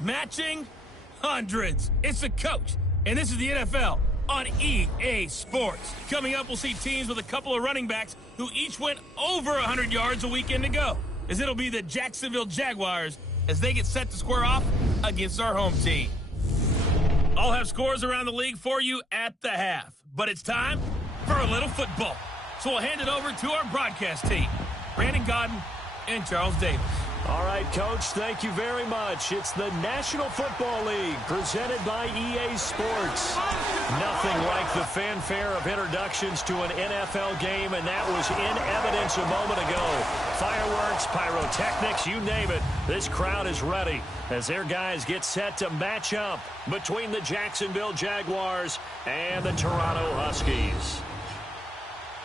Matching hundreds. It's the coach, and this is the NFL on EA Sports. Coming up, we'll see teams with a couple of running backs who each went over 100 yards a weekend ago, as it'll be the Jacksonville Jaguars as they get set to square off against our home team. I'll have scores around the league for you at the half, but it's time for a little football. So we'll hand it over to our broadcast team, Brandon Godden and Charles Davis. All right, Coach, thank you very much. It's the National Football League presented by EA Sports. Nothing like the fanfare of introductions to an NFL game, and that was in evidence a moment ago. Fireworks, pyrotechnics, you name it. This crowd is ready as their guys get set to match up between the Jacksonville Jaguars and the Toronto Huskies.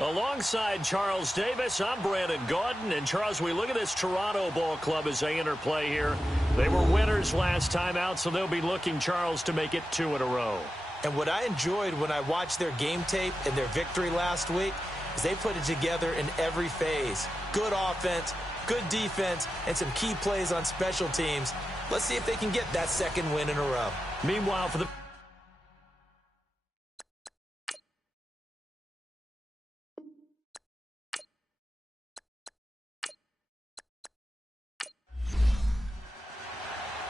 Alongside Charles Davis, I'm Brandon Gaudin. And, Charles, we look at this Toronto ball club as they interplay here. They were winners last time out, so they'll be looking, Charles, to make it 2 in a row. And what I enjoyed when I watched their game tape and their victory last week is they put it together in every phase. Good offense, good defense, and some key plays on special teams. Let's see if they can get that second win in a row. Meanwhile, for the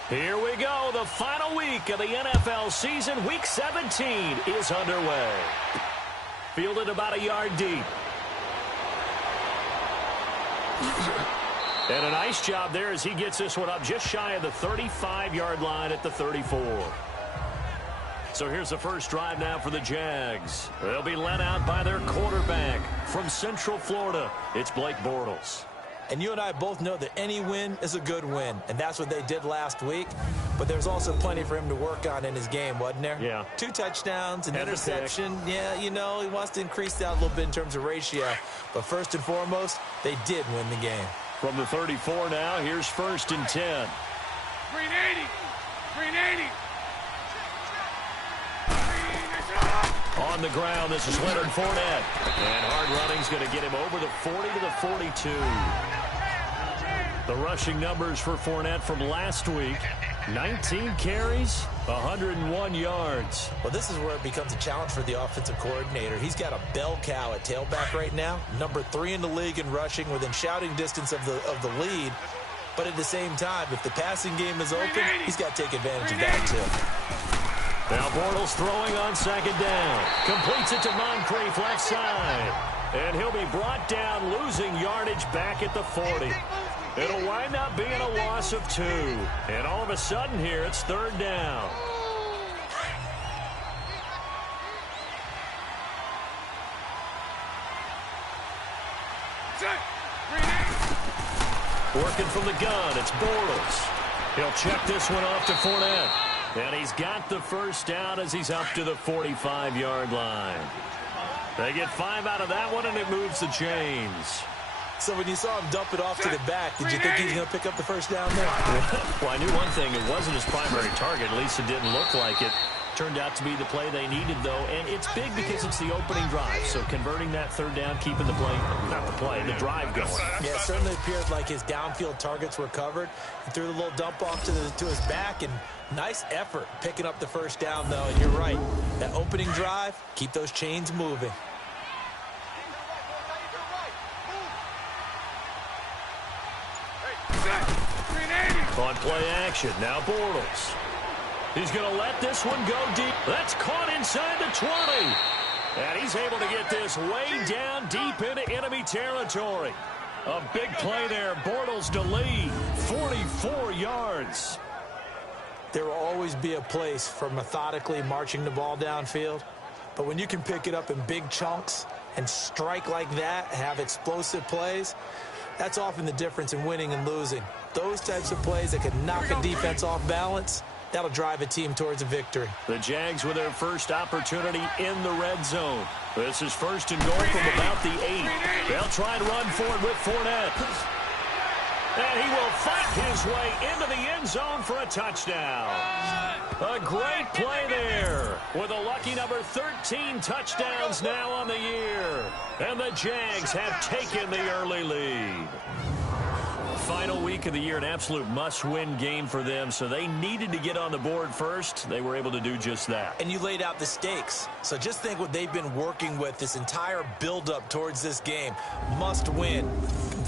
Here we go. The final week of the NFL season. Week 17 is underway. Fielded about a yard deep. And a nice job there as he gets this one up just shy of the 35-yard line at the 34. So here's the first drive now for the Jags. They'll be led out by their quarterback from Central Florida. It's Blake Bortles. And you and I both know that any win is a good win, and that's what they did last week. But there's also plenty for him to work on in his game, wasn't there? Yeah. 2 touchdowns, an interception. Yeah, you know, he wants to increase that a little bit in terms of ratio. But first and foremost, they did win the game. From the 34 now, here's 1st and 10. Green 80. Green 80. On the ground, this is Leonard Fournette. And hard running's going to get him over the 40 to the 42. The rushing numbers for Fournette from last week, 19 carries, 101 yards. Well, this is where it becomes a challenge for the offensive coordinator. He's got a bell cow at tailback right now, number 3 in the league in rushing, within shouting distance of the lead. But at the same time, if the passing game is open, he's got to take advantage of that too. Now Bortles throwing on 2nd down. Completes it to Moncrief left side. And he'll be brought down, losing yardage back at the 40. It'll wind up being a loss of 2. And all of a sudden here, it's 3rd down. Working from the gun, it's Bortles. He'll check this one off to Fournette. And he's got the first down as he's up to the 45-yard line. They get 5 out of that one, and it moves the chains. So when you saw him dump it off to the back, did you think he was going to pick up the first down there? Well, I knew one thing. It wasn't his primary target. At least it didn't look like it. Turned out to be the play they needed, though. And it's big because it's the opening drive. So converting that 3rd down, keeping the play, not the play, the drive going. Yeah, it certainly appeared like his downfield targets were covered. He threw the little dump off to his back, and nice effort picking up the first down, though. And you're right. That opening drive, keep those chains moving. On play action, now Bortles. He's going to let this one go deep. That's caught inside the 20. And he's able to get this way down deep into enemy territory. A big play there. Bortles to lead, 44 yards. There will always be a place for methodically marching the ball downfield. But when you can pick it up in big chunks and strike like that, have explosive plays, that's often the difference in winning and losing. Those types of plays that can knock a defense off balance, that'll drive a team towards a victory. The Jags with their first opportunity in the red zone. This is 1st and goal from about the 8. They'll try and run for it with Fournette. And he will fight his way into the end zone for a touchdown. A great play there with a lucky number 13 touchdowns now on the year. And the Jags have taken the early lead. Final week of the year, an absolute must-win game for them, so they needed to get on the board first. They were able to do just that. And you laid out the stakes. So just think what they've been working with this entire build-up towards this game. Must win.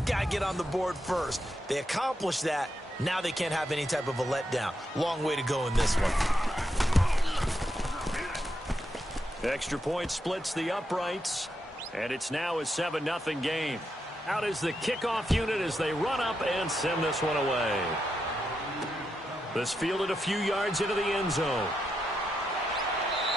Got to get on the board first. They accomplished that. Now they can't have any type of a letdown. Long way to go in this one. Extra point splits the uprights, and it's now a 7-0 game. Out is the kickoff unit as they run up and send this one away. This fielded a few yards into the end zone.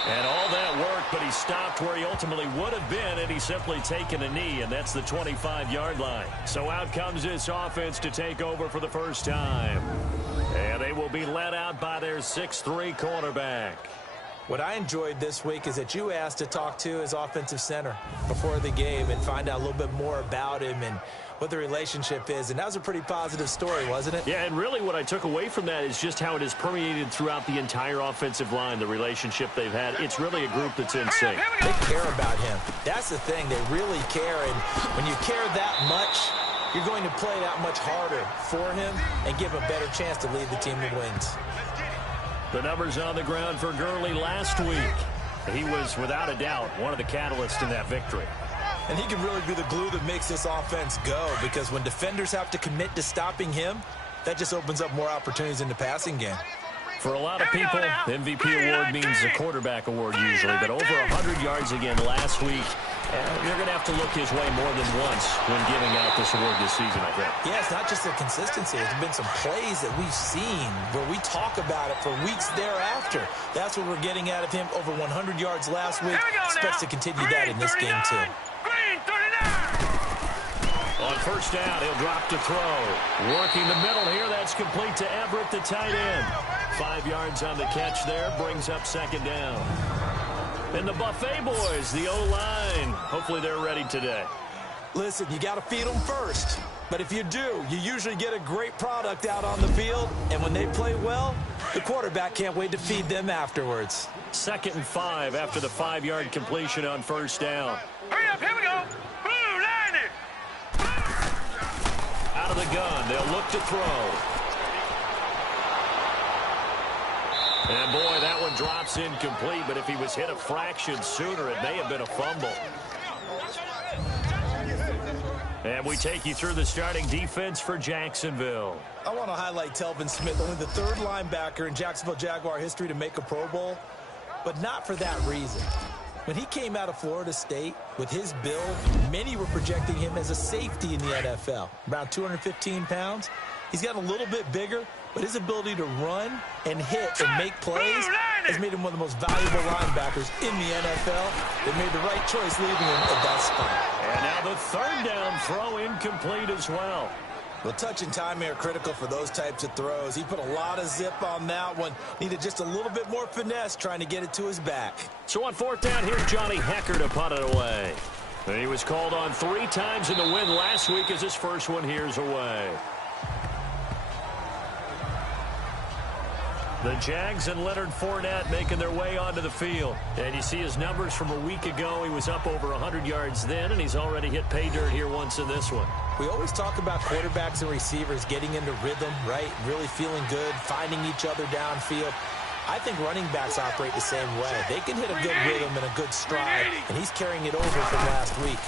And all that work, but he stopped where he ultimately would have been had he simply taken a knee, and that's the 25-yard line. So out comes this offense to take over for the first time. And they will be led out by their 6'3" cornerback. What I enjoyed this week is that you asked to talk to his offensive center before the game and find out a little bit more about him and what the relationship is. And that was a pretty positive story, wasn't it? Yeah, and really what I took away from that is just how it has permeated throughout the entire offensive line, the relationship they've had. It's really a group that's in sync. They care about him. That's the thing. They really care. And when you care that much, you're going to play that much harder for him and give him a better chance to lead the team to wins. The numbers on the ground for Gurley last week. He was, without a doubt, one of the catalysts in that victory. And he can really be the glue that makes this offense go, because when defenders have to commit to stopping him, that just opens up more opportunities in the passing game. For a lot of people, MVP award means a quarterback award usually, but over 100 yards again last week. You're going to have to look his way more than once when giving out this award this season, I think. Yeah, it's not just the consistency. There's been some plays that we've seen where we talk about it for weeks thereafter. That's what we're getting out of him. Over 100 yards last week. Expects to continue that in this game, too. On first down, he'll drop to throw. Working the middle here, that's complete to Everett, the tight end. 5 yards on the catch there, brings up second down. And the Buffet boys, the O-line, hopefully they're ready today. Listen, you got to feed them first. But if you do, you usually get a great product out on the field. And when they play well, the quarterback can't wait to feed them afterwards. 2nd and 5 after the 5-yard completion on first down. Hurry up, here we go. Blue, line it. Out of the gun, they'll look to throw. And boy, that one drops incomplete, but if he was hit a fraction sooner, it may have been a fumble. And we take you through the starting defense for Jacksonville. I want to highlight Telvin Smith, only the 3rd linebacker in Jacksonville Jaguar history to make a Pro Bowl, but not for that reason. When he came out of Florida State with his build, many were projecting him as a safety in the NFL. Around 215 pounds. He's gotten a little bit bigger, but his ability to run and hit and make plays has made him one of the most valuable linebackers in the NFL. They made the right choice leaving him at that spot. And now the 3rd down throw incomplete as well. Well, touch and timing are critical for those types of throws. He put a lot of zip on that one. Needed just a little bit more finesse trying to get it to his back. So on 4th down, here's Johnny Hecker to punt it away. And he was called on 3 times in the win last week as his first one here's away. The Jags and Leonard Fournette making their way onto the field. And you see his numbers from a week ago. He was up over 100 yards then, and he's already hit pay dirt here once in this one. We always talk about quarterbacks and receivers getting into rhythm, right? Really feeling good, finding each other downfield. I think running backs operate the same way. They can hit a good rhythm and a good stride, and he's carrying it over from last week.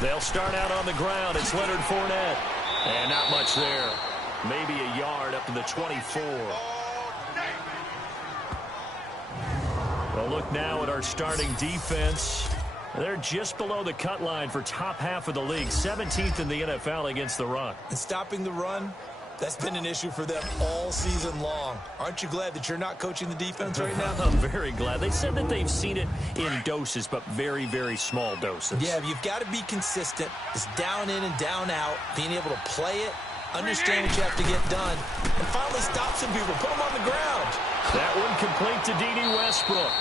They'll start out on the ground. It's Leonard Fournette. And not much there. Maybe a yard up to the 24. Well, look now at our starting defense. They're just below the cut line for top half of the league, 17th in the NFL against the run. And stopping the run, that's been an issue for them all season long. Aren't you glad that you're not coaching the defense right now? I'm very glad. They said that they've seen it in doses, but very, very small doses. Yeah, you've got to be consistent. It's down in and down out, being able to play it, understand what you have to get done, and finally stop some people, put them on the ground. That one complete to D.D. Westbrook.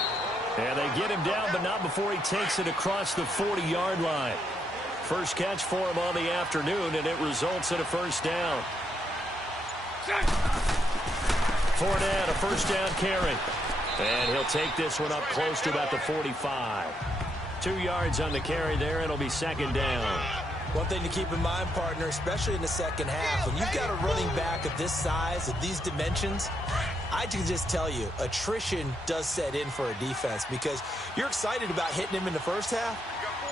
And they get him down, but not before he takes it across the 40-yard line. First catch for him on the afternoon, and it results in a first down. Fournette, a first down carry. And he'll take this one up close to about the 45. 2 yards on the carry there. It'll be second down. One thing to keep in mind, partner, especially in the second half, when you've got a running back of this size, of these dimensions, I can just tell you, attrition does set in for a defense because you're excited about hitting him in the first half.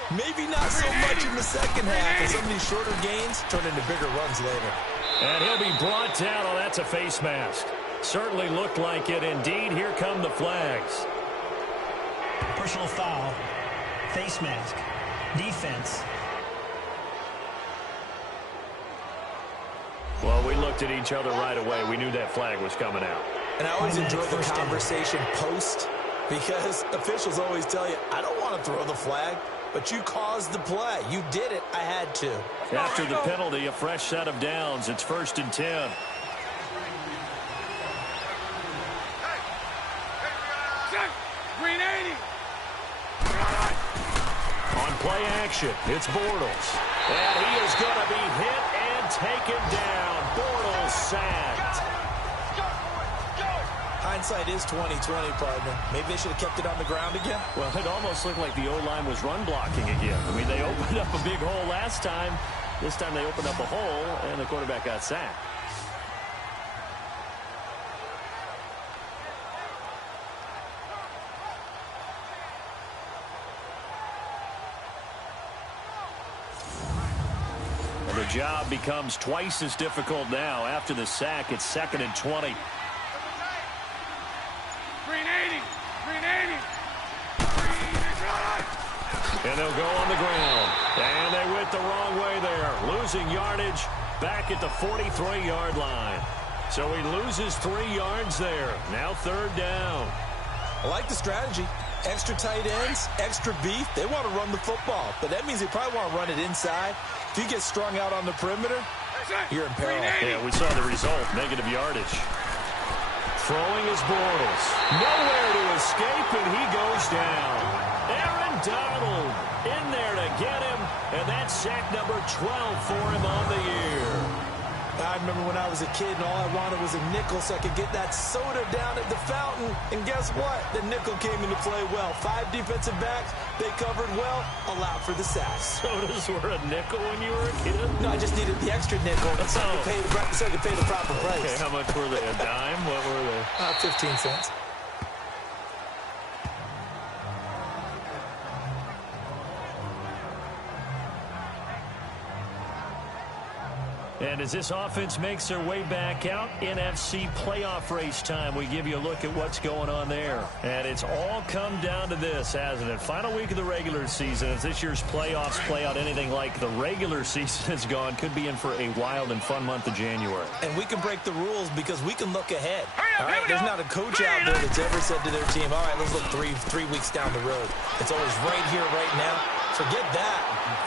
Maybe not so much in the second half, as some of these shorter gains turn into bigger runs later. And he'll be brought down. Oh, that's a face mask. Certainly looked like it. Indeed, here come the flags. Personal foul, face mask, defense. Well, we looked at each other right away. We knew that flag was coming out. And I always enjoy the conversation post because officials always tell you, I don't want to throw the flag, but you caused the play. You did it. I had to. After the penalty, a fresh set of downs. It's 1st and 10. Green 80. On play action, it's Bortles. And he is going to be hit and taken down. Bortles sacked. Hindsight is 20/20, partner. Maybe they should have kept it on the ground again. Well, it almost looked like the O-line was run blocking again. I mean, they opened up a big hole last time. This time they opened up a hole, and the quarterback got sacked. And the job becomes twice as difficult now. After the sack, it's 2nd and 20. Green 80. Green 80. And they'll go on the ground. And they went the wrong way there. Losing yardage back at the 43-yard line. So he loses 3 yards there. Now 3rd down. I like the strategy. Extra tight ends, extra beef. They want to run the football, but that means they probably want to run it inside. If you get strung out on the perimeter, you're in peril. Yeah, we saw the result. Negative yardage. Throwing is Bortles. Nowhere to escape, and he goes down. Aaron Donald in there to get him, and that's sack number 12 for him on the year. I remember when I was a kid and all I wanted was a nickel so I could get that soda down at the fountain. And guess what? The nickel came into play well. 5 defensive backs, they covered well, allowed for the sacks. Sodas were a nickel when you were a kid? No, I just needed the extra nickel so I could pay the proper price. Okay, how much were they? A dime? What were they? 15 cents. And as this offense makes their way back out, NFC playoff race time, we give you a look at what's going on there. And it's all come down to this, hasn't it? Final week of the regular season. As this year's playoffs play out anything like the regular season has gone, could be in for a wild and fun month of January. And we can break the rules because we can look ahead. All right, there's not a coach out there that's ever said to their team, all right, let's look three weeks down the road. It's always right here, right now. Forget that.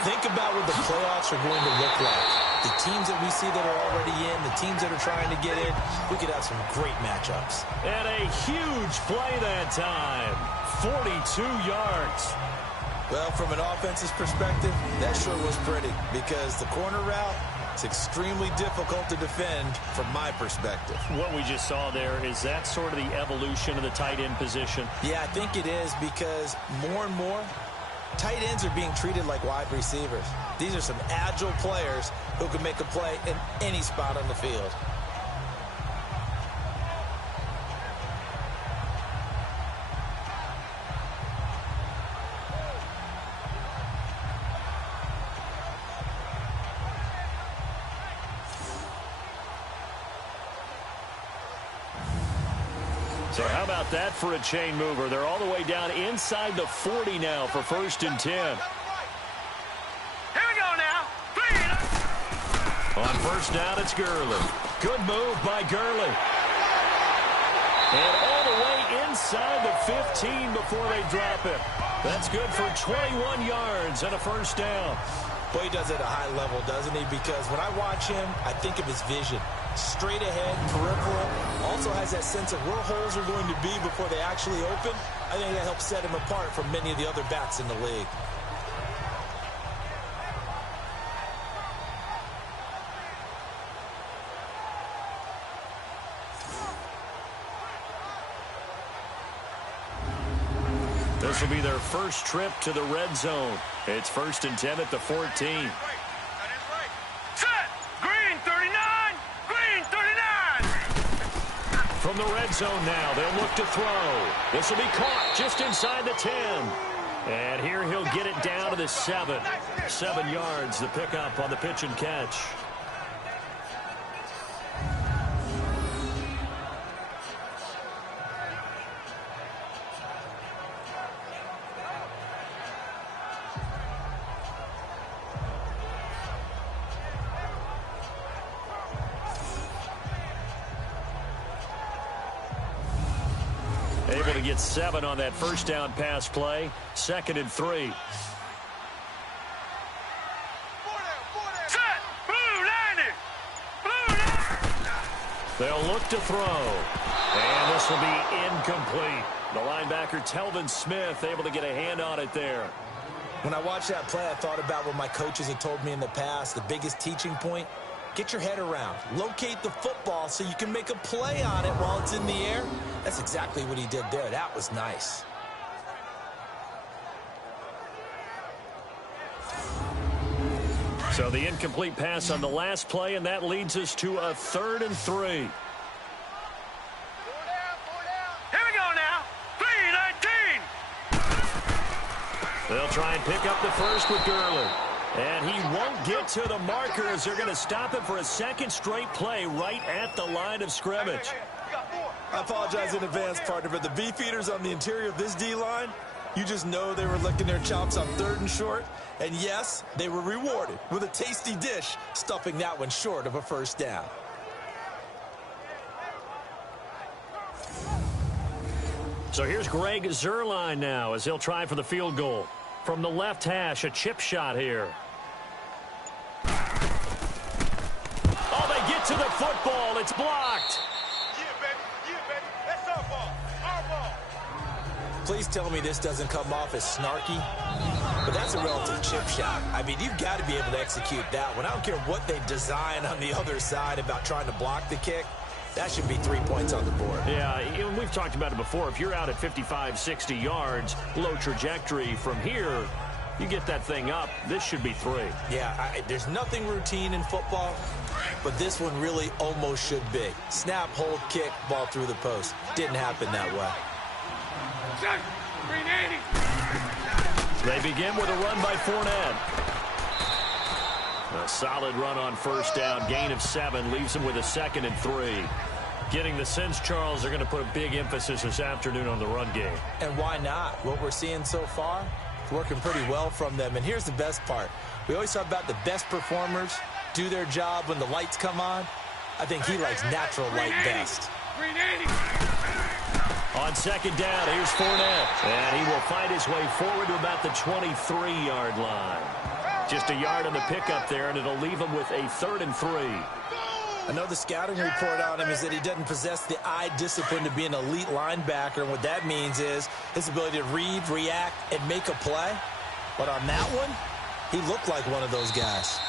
Think about what the playoffs are going to look like. The teams that we see that are already in, the teams that are trying to get in, we could have some great matchups. And a huge play that time. 42 yards. Well, from an offense's perspective, that sure was pretty because the corner route, it's extremely difficult to defend from my perspective. What we just saw there, is that sort of the evolution of the tight end position? Yeah, I think it is because more and more, tight ends are being treated like wide receivers. These are some agile players who can make a play in any spot on the field. So how about that for a chain mover? They're all the way down inside the 40 now for 1st and 10. Here we go now. On 1st down, it's Gurley. Good move by Gurley. And all the way inside the 15 before they drop it. That's good for 21 yards and a 1st down. Boy, he does it at a high level, doesn't he? Because when I watch him, I think of his vision. Straight ahead, peripheral. Also has that sense of where holes are going to be before they actually open. I think that helps set him apart from many of the other backs in the league. This will be their first trip to the red zone. It's 1st and 10 at the 14. from the red zone now. They'll look to throw. This will be caught just inside the 10. And here he'll get it down to the 7. 7 yards, the pickup on the pitch and catch. Able to get 7 on that first down pass play. 2nd and 3. Set! Blue landing! Blue landing! They'll look to throw. And this will be incomplete. The linebacker, Telvin Smith, able to get a hand on it there. When I watched that play, I thought about what my coaches had told me in the past. The biggest teaching point, get your head around. Locate the football so you can make a play on it while it's in the air. That's exactly what he did there. That was nice. So the incomplete pass on the last play, and that leads us to a 3rd and 3. Here we go now. 3-19. They'll try and pick up the first with Gurley. And he won't get to the marker as they're going to stop him for a second straight play right at the line of scrimmage. I apologize in advance, partner, but the beefeaters on the interior of this D-line, you just know they were licking their chops on 3rd and short. And yes, they were rewarded with a tasty dish, stuffing that one short of a first down. So here's Greg Zuerlein now as he'll try for the field goal. From the left hash, a chip shot here. Oh, they get to the football. It's blocked. That's our ball. Our ball. Please tell me this doesn't come off as snarky, but that's a relative chip shot. I mean, you've got to be able to execute that one. I don't care what they design on the other side about trying to block the kick. That should be 3 points on the board. Yeah, we've talked about it before. If you're out at 55, 60 yards, low trajectory from here, you get that thing up, this should be 3. Yeah, there's nothing routine in football, but this one really almost should be. Snap, hold, kick, ball through the post. Didn't happen that way. Set! 380. They begin with a run by Fournette. A solid run on first down. Gain of 7 leaves him with a 2nd and 3. Getting the sense, Charles, they're going to put a big emphasis this afternoon on the run game. And why not? What we're seeing so far, it's working pretty well from them. And here's the best part. We always talk about the best performers do their job when the lights come on. I think he likes natural light best. 380. On 2nd down, here's Fournette. And he will fight his way forward to about the 23-yard line. Just a yard on the pickup there, and it'll leave him with a 3rd and 3. I know the scouting report on him is that he doesn't possess the eye discipline to be an elite linebacker, and what that means is his ability to read, react, and make a play. But on that one, he looked like one of those guys.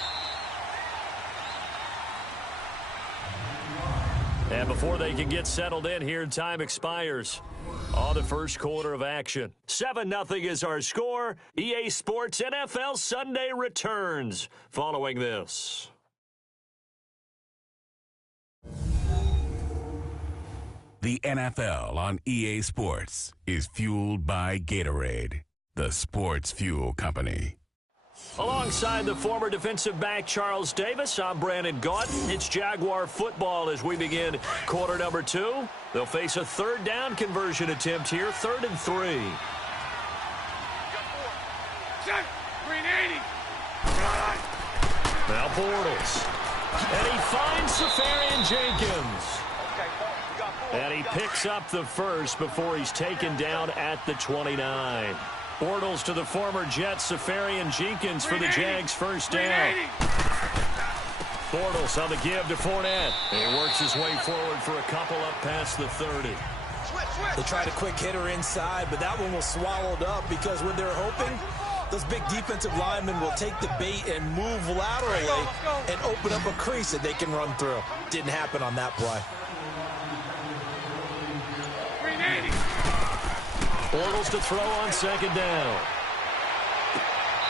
And before they can get settled in here, time expires on the first quarter of action. 7-0 is our score. EA Sports NFL Sunday returns following this. The NFL on EA Sports is fueled by Gatorade, the sports fuel company. Alongside the former defensive back Charles Davis, I'm Brandon Gaudin. It's Jaguar football as we begin quarter number 2. They'll face a 3rd down conversion attempt here, 3rd and 3. Set! 380. Now Bortles. And he finds Safarian Jenkins. And he picks up the first before he's taken down at the 29. Bortles to the former Jet, Safarian Jenkins for the Jags first down. Bortles on the give to Fournette. And he works his way forward for a couple up past the 30. They tried a quick hitter inside, but that one was swallowed up because when they're hoping, those big defensive linemen will take the bait and move laterally and open up a crease that they can run through. Didn't happen on that play. 380. Bortles to throw on 2nd down.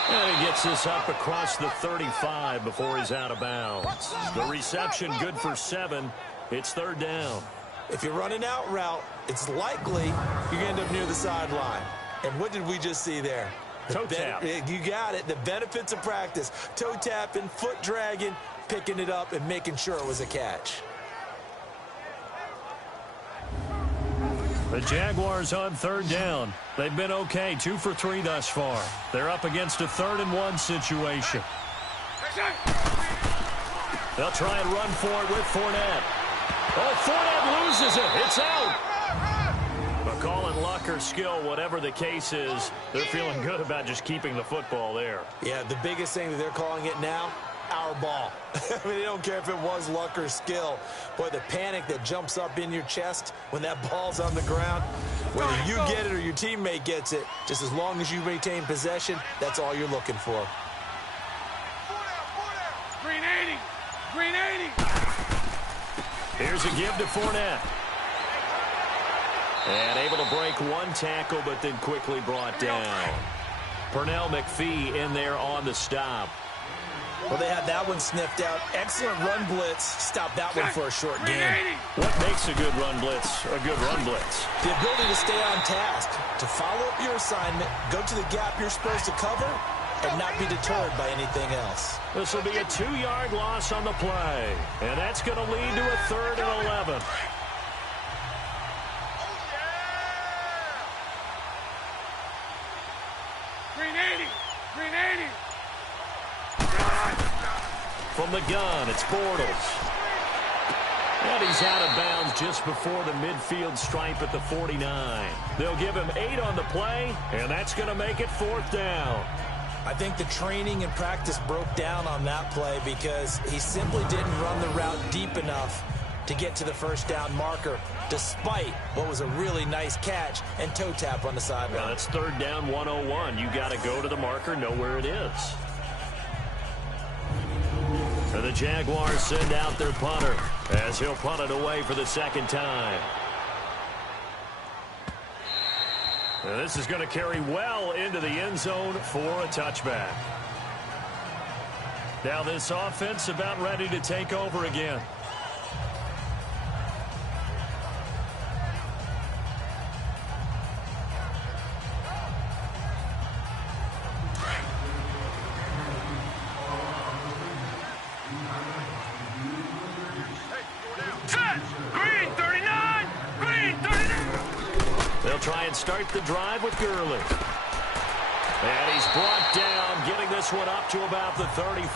And he gets this up across the 35 before he's out of bounds. The reception good for 7. It's 3rd down. If you run an out route, it's likely you're going to end up near the sideline. And what did we just see there? Toe tap. You got it. The benefits of practice. Toe tapping, foot dragging, picking it up, and making sure it was a catch. The Jaguars on third down. They've been okay, 2 for 3 thus far. They're up against a 3rd and 1 situation. They'll try and run for it with Fournette. Oh, Fournette loses it. It's out. But call it luck or skill, whatever the case is, they're feeling good about just keeping the football there. Yeah, the biggest thing that they're calling it now, our ball. I mean, they don't care if it was luck or skill. Boy, the panic that jumps up in your chest when that ball's on the ground, whether you get it or your teammate gets it, just as long as you maintain possession, that's all you're looking for. Green 80. Green 80. Here's a give to Fournette. And able to break one tackle, but then quickly brought down. Pernell McPhee in there on the stop. Well, they had that one sniffed out. Excellent run blitz. Stop that one for a short game. What makes a good run blitz a good run blitz? The ability to stay on task, to follow up your assignment, go to the gap you're supposed to cover, and not be deterred by anything else. This will be a 2-yard loss on the play. And that's going to lead to a 3rd and 11. Green 80. Green 80. From the gun, it's Bortles. And he's out of bounds just before the midfield stripe at the 49. They'll give him 8 on the play, and that's going to make it 4th down. I think the training and practice broke down on that play because he simply didn't run the route deep enough to get to the first down marker, despite what was a really nice catch and toe tap on the sideline. Well, it's 3rd down 101. You got to go to the marker, know where it is. And the Jaguars send out their punter as he'll punt it away for the 2nd time. And this is going to carry well into the end zone for a touchback. Now this offense about ready to take over again. Try and start the drive with Gurley. And he's brought down, getting this one up to about the 35.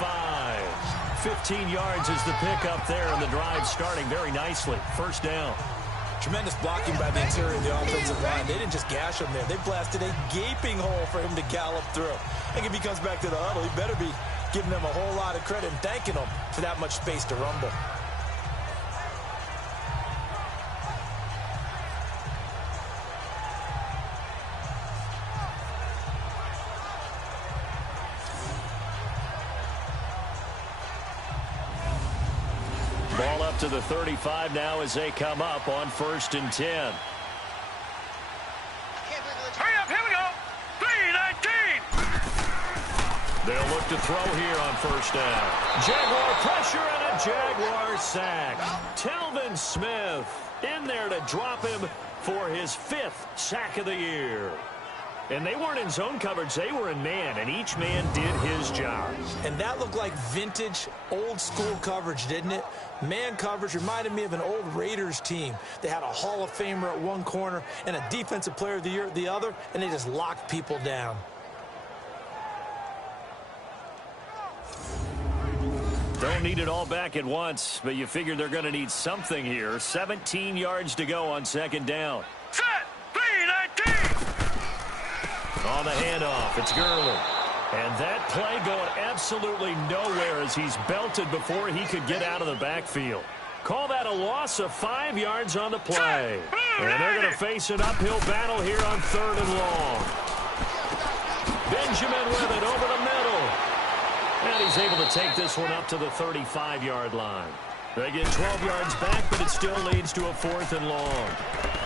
15 yards is the pickup there, and the drive starting very nicely. 1st down. Tremendous blocking by the interior of the offensive line. They didn't just gash him there. They blasted a gaping hole for him to gallop through. I think if he comes back to the huddle, he better be giving them a whole lot of credit and thanking them for that much space to rumble. Ball up to the 35 now as they come up on 1st and 10. Hurry up, here we go. 3-19. They'll look to throw here on 1st down. Jaguar pressure and a Jaguar sack. Telvin Smith in there to drop him for his 5th sack of the year. And they weren't in zone coverage. They were in man, and each man did his job. And that looked like vintage, old-school coverage, didn't it? Man coverage reminded me of an old Raiders team. They had a Hall of Famer at one corner and a Defensive Player of the Year at the other, and they just locked people down. Don't need it all back at once, but you figure they're going to need something here. 17 yards to go on 2nd down. Set. 3-19. On the handoff, it's Gurley. And that play going absolutely nowhere as he's belted before he could get out of the backfield. Call that a loss of 5 yards on the play. And they're going to face an uphill battle here on 3rd and long. Benjamin with it over the middle. And he's able to take this one up to the 35-yard line. They get 12 yards back, but it still leads to a 4th and long.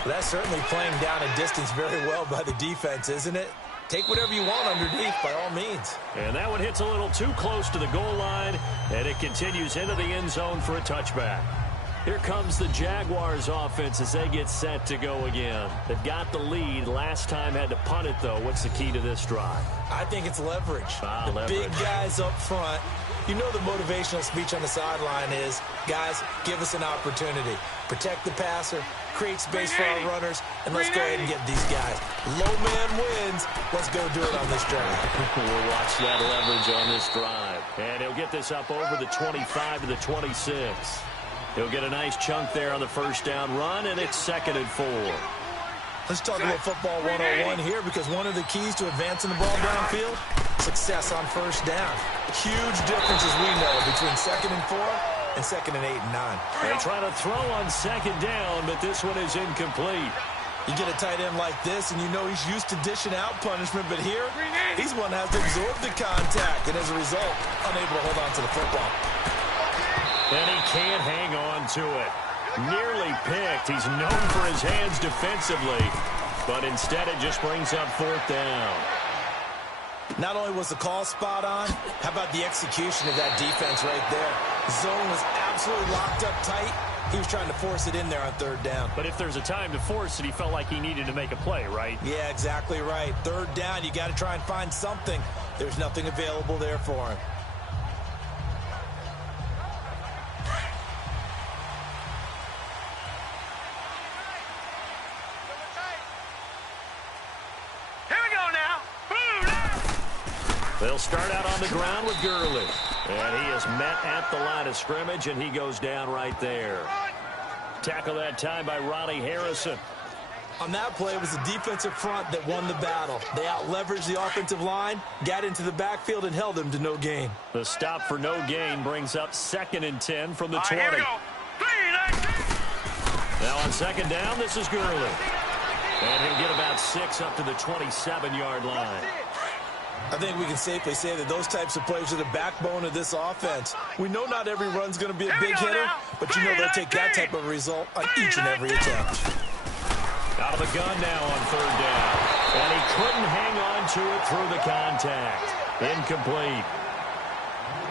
That's certainly playing down a distance very well by the defense, isn't it? Take whatever you want underneath, by all means. And that one hits a little too close to the goal line, and it continues into the end zone for a touchback. Here comes the Jaguars offense as they get set to go again. They've got the lead. Last time had to punt it, though. What's the key to this drive? I think it's leverage. Leverage. Big guys up front. You know the motivational speech on the sideline is, guys, give us an opportunity. Protect the passer, create space for our runners, and let's go ahead and get these guys. Low man wins. Let's go do it on this drive. We'll watch that leverage on this drive. And he'll get this up over the 25 to the 26. He'll get a nice chunk there on the first down run, and it's 2nd and 4. Let's talk about football 101 here, because one of the keys to advancing the ball downfield, success on first down. Huge difference, as we know, between 2nd and 4 and 2nd and 8 and 9. They try to throw on 2nd down, but this one is incomplete. You get a tight end like this, and you know he's used to dishing out punishment, but here, he's one that has to absorb the contact, and as a result, unable to hold on to the football. And he can't hang on to it. Nearly picked. He's known for his hands defensively, but instead it just brings up 4th down. Not only was the call spot on, how about the execution of that defense right there? Zone was absolutely locked up tight. He was trying to force it in there on 3rd down. But if there's a time to force it, he felt like he needed to make a play, right? Yeah, exactly right. 3rd down, you got to try and find something. There's nothing available there for him. They'll start out on the ground with Gurley. And he is met at the line of scrimmage, and he goes down right there. Tackle that time by Ronnie Harrison. On that play, it was the defensive front that won the battle. They out-leveraged the offensive line, got into the backfield, and held him to no gain. The stop for no gain brings up 2nd and 10 from the 20. Here we go. Now on 2nd down, this is Gurley. And he'll get about 6 up to the 27-yard line. I think we can safely say that those types of plays are the backbone of this offense. We know not every run's going to be a big hitter, but you know they'll take that type of result on each and every attempt. Out of the gun now on 3rd down. And he couldn't hang on to it through the contact. Incomplete.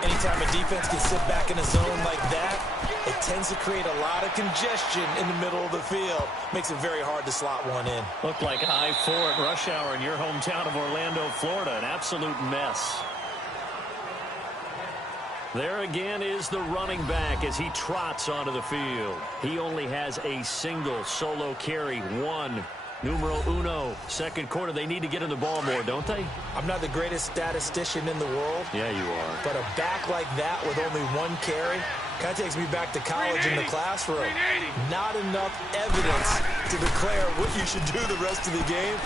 Anytime a defense can sit back in a zone like that, it tends to create a lot of congestion in the middle of the field. Makes it very hard to slot one in. Looked like I-4 at rush hour in your hometown of Orlando, Florida. An absolute mess. There again is the running back as he trots onto the field. He only has a single solo carry, 1. Numero uno. 2nd quarter, they need to get in the ball more, don't they? I'm not the greatest statistician in the world. Yeah, you are. But a back like that with only 1 carry kind of takes me back to college in the classroom. Not enough evidence to declare what you should do the rest of the game.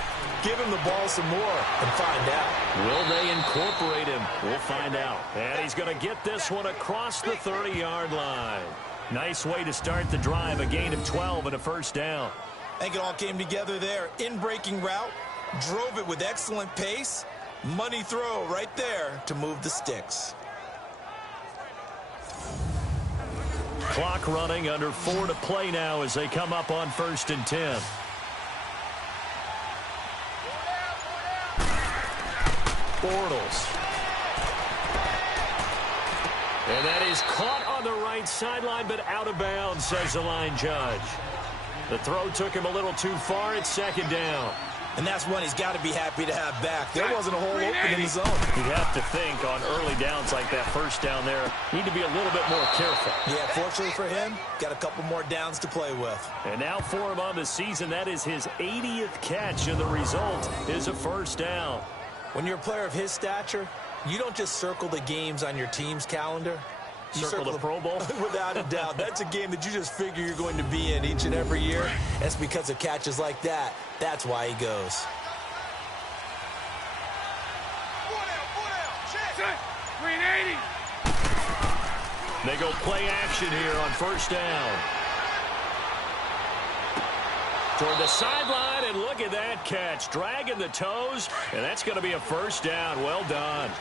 Give him the ball some more and find out. Will they incorporate him? We'll find out. And he's going to get this one across the 30-yard line. Nice way to start the drive. A gain of 12 and a 1st down. I think it all came together there. In-breaking route, drove it with excellent pace. Money throw right there to move the sticks. Clock running, under 4 to play now as they come up on 1st and 10. Bortles. And that is caught on the right sideline, but out of bounds, says the line judge. The throw took him a little too far. It's 2nd down. And that's one he's got to be happy to have back. There wasn't a hole open in the zone. You'd have to think on early downs like that 1st down there, need to be a little bit more careful. Yeah, fortunately for him, got a couple more downs to play with. And now for him on the season, that is his 80th catch, and the result is a 1st down. When you're a player of his stature, you don't just circle the games on your team's calendar. You circle the Pro Bowl? Without a doubt. That's a game that you just figure you're going to be in each and every year. That's because of catches like that. That's why he goes. They go play action here on 1st down. Toward the sideline, and look at that catch. Dragging the toes, and that's going to be a 1st down. Well done.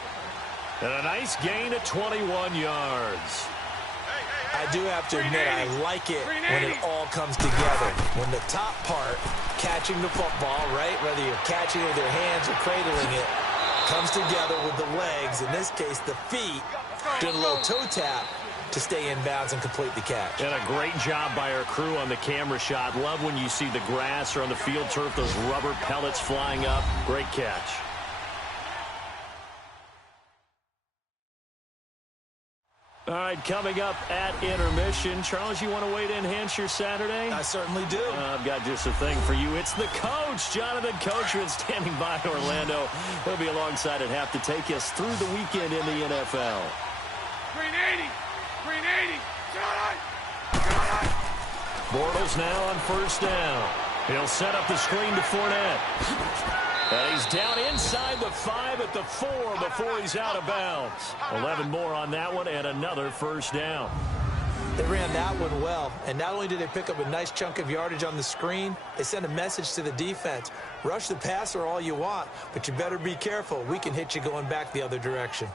And a nice gain of 21 yards. I do have to admit, I like it when it all comes together. When the top part, catching the football, right, whether you're catching it with your hands or cradling it, comes together with the legs, in this case the feet, doing a little toe tap. to stay in bounds and complete the catch. And a great job by our crew on the camera shot. Love when you see the grass or on the field turf, those rubber pellets flying up. Great catch. All right, coming up at intermission. Charles, you want to wait to enhance your Saturday? I certainly do. I've got just a thing for you. It's the coach, Jonathan Coachman, standing by Orlando. He'll be alongside at half to take us through the weekend in the NFL. Green 80. Green 80. Bortles now on first down. He'll set up the screen to Fournette. And he's down inside the 5 at the 4 before he's out of bounds. 11 more on that one and another first down. They ran that one well, and not only did they pick up a nice chunk of yardage on the screen, they sent a message to the defense. Rush the passer all you want, but you better be careful. We can hit you going back the other direction.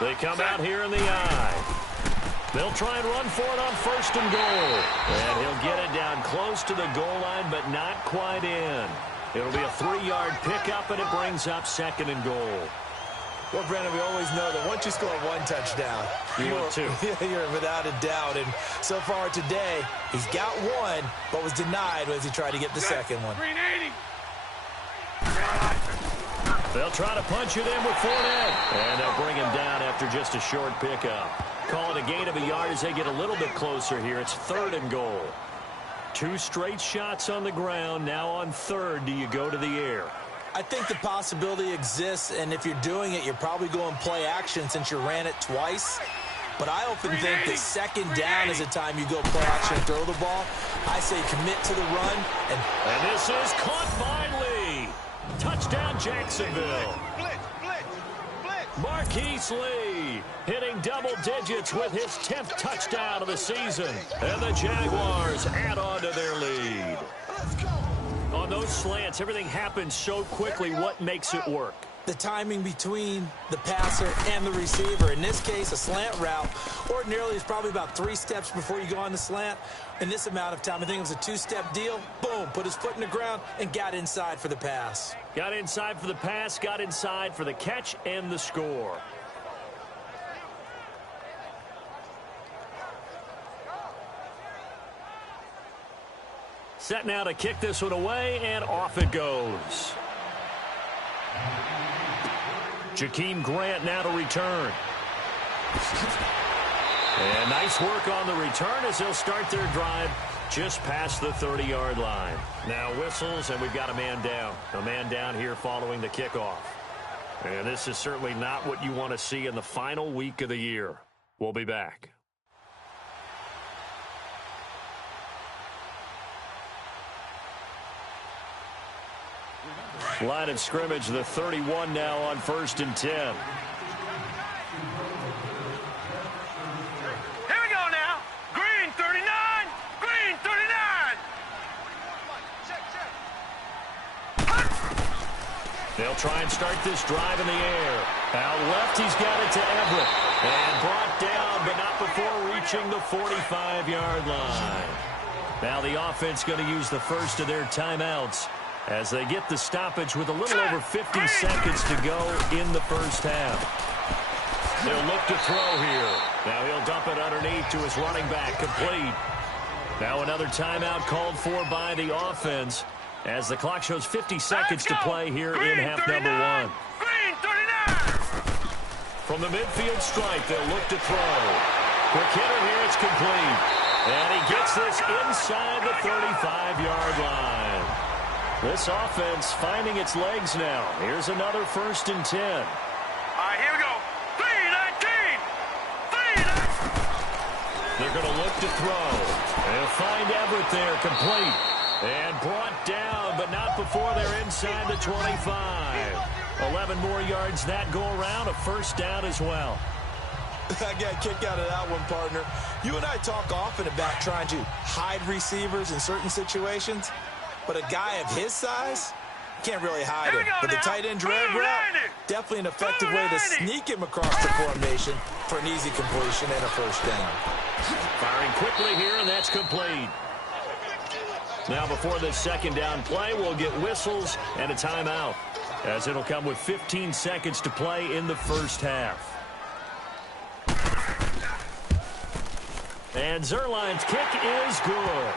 They come out here in the eye. They'll try and run for it on first and goal. And he'll get it down close to the goal line, but not quite in. It'll be a 3-yard pickup, and it brings up second and goal. Well, Brandon, we always know that once you score one touchdown, you're without a doubt. And so far today, he's got one, but was denied as he tried to get the second one. Green 80. They'll try to punch it in with Fournette. And they'll bring him down after just a short pickup. Call it a gain of a yard as they get a little bit closer here. It's third and goal. 2 straight shots on the ground. Now on third, do you go to the air? I think the possibility exists, and if you're doing it, you're probably going play action since you ran it twice. But I often think that second down is a time you go play action and throw the ball. I say commit to the run. And this is caught by Lee. Touchdown, Jacksonville. Marquise Lee hitting double digits with his 10th touchdown of the season. And the Jaguars add on to their lead. On those slants, everything happens so quickly. What makes it work? The timing between the passer and the receiver. In this case, a slant route ordinarily is probably about 3 steps before you go on the slant. In this amount of time, I think it was a 2-step deal. Boom, put his foot in the ground and got inside for the pass. Got inside for the pass, got inside for the catch and the score. Set now to kick this one away, and off it goes. Jakeem Grant now to return. And nice work on the return as they'll start their drive just past the 30-yard line. Now whistles, and we've got a man down. A man down here following the kickoff. And this is certainly not what you want to see in the final week of the year. We'll be back. Line of scrimmage, the 31 now on first and 10. Here we go now. Green 39. Green 39. They'll try and start this drive in the air. Out left, he's got it to Everett. And brought down, but not before reaching the 45-yard line. Now the offense going to use the first of their timeouts as they get the stoppage with a little over 50 seconds to go in the first half. They'll look to throw here. Now he'll dump it underneath to his running back, complete. Now another timeout called for by the offense as the clock shows 50 seconds to play here in half number 1. Green 39. From the midfield stripe, they'll look to throw. Quick hitter here, it's complete. And he gets this inside the 35-yard line. This offense finding its legs now. Here's another first and 10. All right, here we go. 3-19. 3-19. They're going to look to throw. They'll find Everett there, complete. And brought down, but not before they're inside the 25. 11 more yards that go around, a first down as well. I got a kick out of that one, partner. You and I talk often about trying to hide receivers in certain situations. But a guy of his size can't really hide him. But the tight end drag route, definitely an effective way to sneak him across the formation for an easy completion and a first down. Firing quickly here, and that's complete. Now before this second down play, we'll get whistles and a timeout, as it'll come with 15 seconds to play in the first half. And Zerline's kick is good.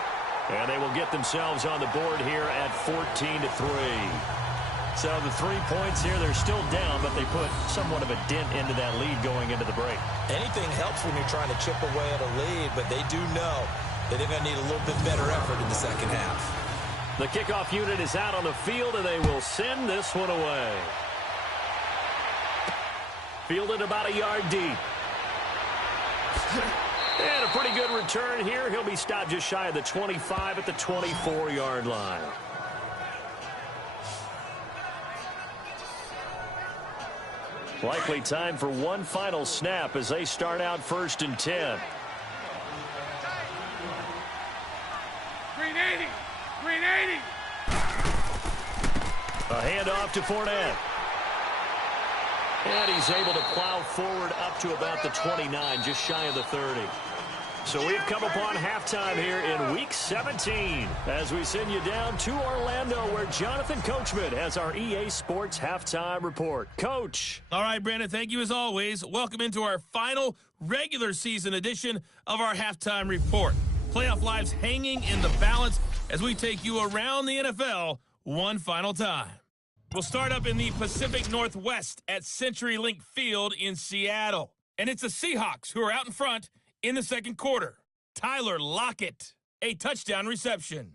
And they will get themselves on the board here at 14-3. So the 3 points here, they're still down, but they put somewhat of a dent into that lead going into the break. Anything helps when you're trying to chip away at a lead, but they do know that they're going to need a little bit better effort in the second half. The kickoff unit is out on the field, and they will send this one away. Fielded about a yard deep. And a pretty good return here. He'll be stopped just shy of the 25 at the 24-yard line. Likely time for one final snap as they start out 1st and 10. Green 80. Green 80. A handoff to Fournette. And he's able to plow forward up to about the 29, just shy of the 30. So we've come upon halftime here in Week 17 as we send you down to Orlando, where Jonathan Coachman has our EA Sports Halftime Report. Coach. All right, Brandon, thank you as always. Welcome into our final regular season edition of our Halftime Report. Playoff lives hanging in the balance as we take you around the NFL one final time. We'll start up in the Pacific Northwest at CenturyLink Field in Seattle. And it's the Seahawks who are out in front in the second quarter. Tyler Lockett, a touchdown reception.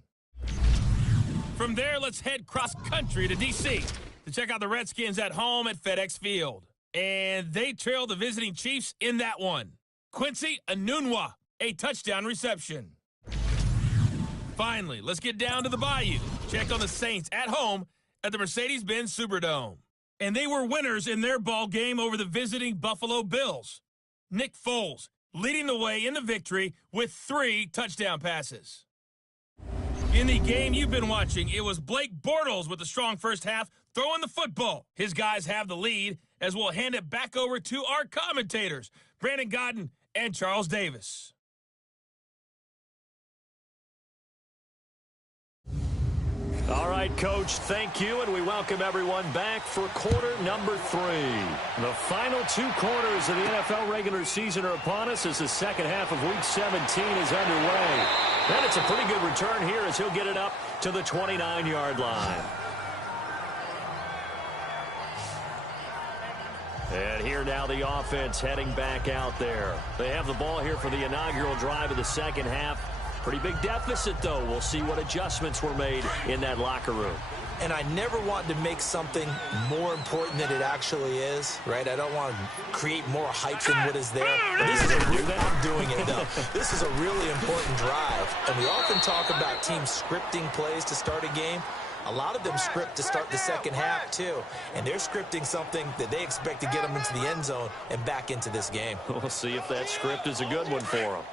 From there, let's head cross-country to D.C. to check out the Redskins at home at FedEx Field. And they trail the visiting Chiefs in that one. Quincy Enunwa, a touchdown reception. Finally, let's get down to the Bayou. Check on the Saints at home at the Mercedes-Benz Superdome. And they were winners in their ball game over the visiting Buffalo Bills. Nick Foles leading the way in the victory with 3 touchdown passes. In the game you've been watching, it was Blake Bortles with a strong first half throwing the football. His guys have the lead as we'll hand it back over to our commentators, Brandon Godden and Charles Davis. All right, Coach, thank you, and we welcome everyone back for quarter number 3. The final 2 quarters of the NFL regular season are upon us as the second half of Week 17 is underway. And it's a pretty good return here as he'll get it up to the 29-yard line. And here now the offense heading back out there. They have the ball here for the inaugural drive of the second half. Pretty big deficit, though. We'll see what adjustments were made in that locker room. And I never want to make something more important than it actually is, right? I don't want to create more hype than what is there. But this is I'm doing it, though. This is a really important drive. And we often talk about teams scripting plays to start a game. A lot of them script to start the second half, too. And they're scripting something that they expect to get them into the end zone and back into this game. We'll see if that script is a good one for them.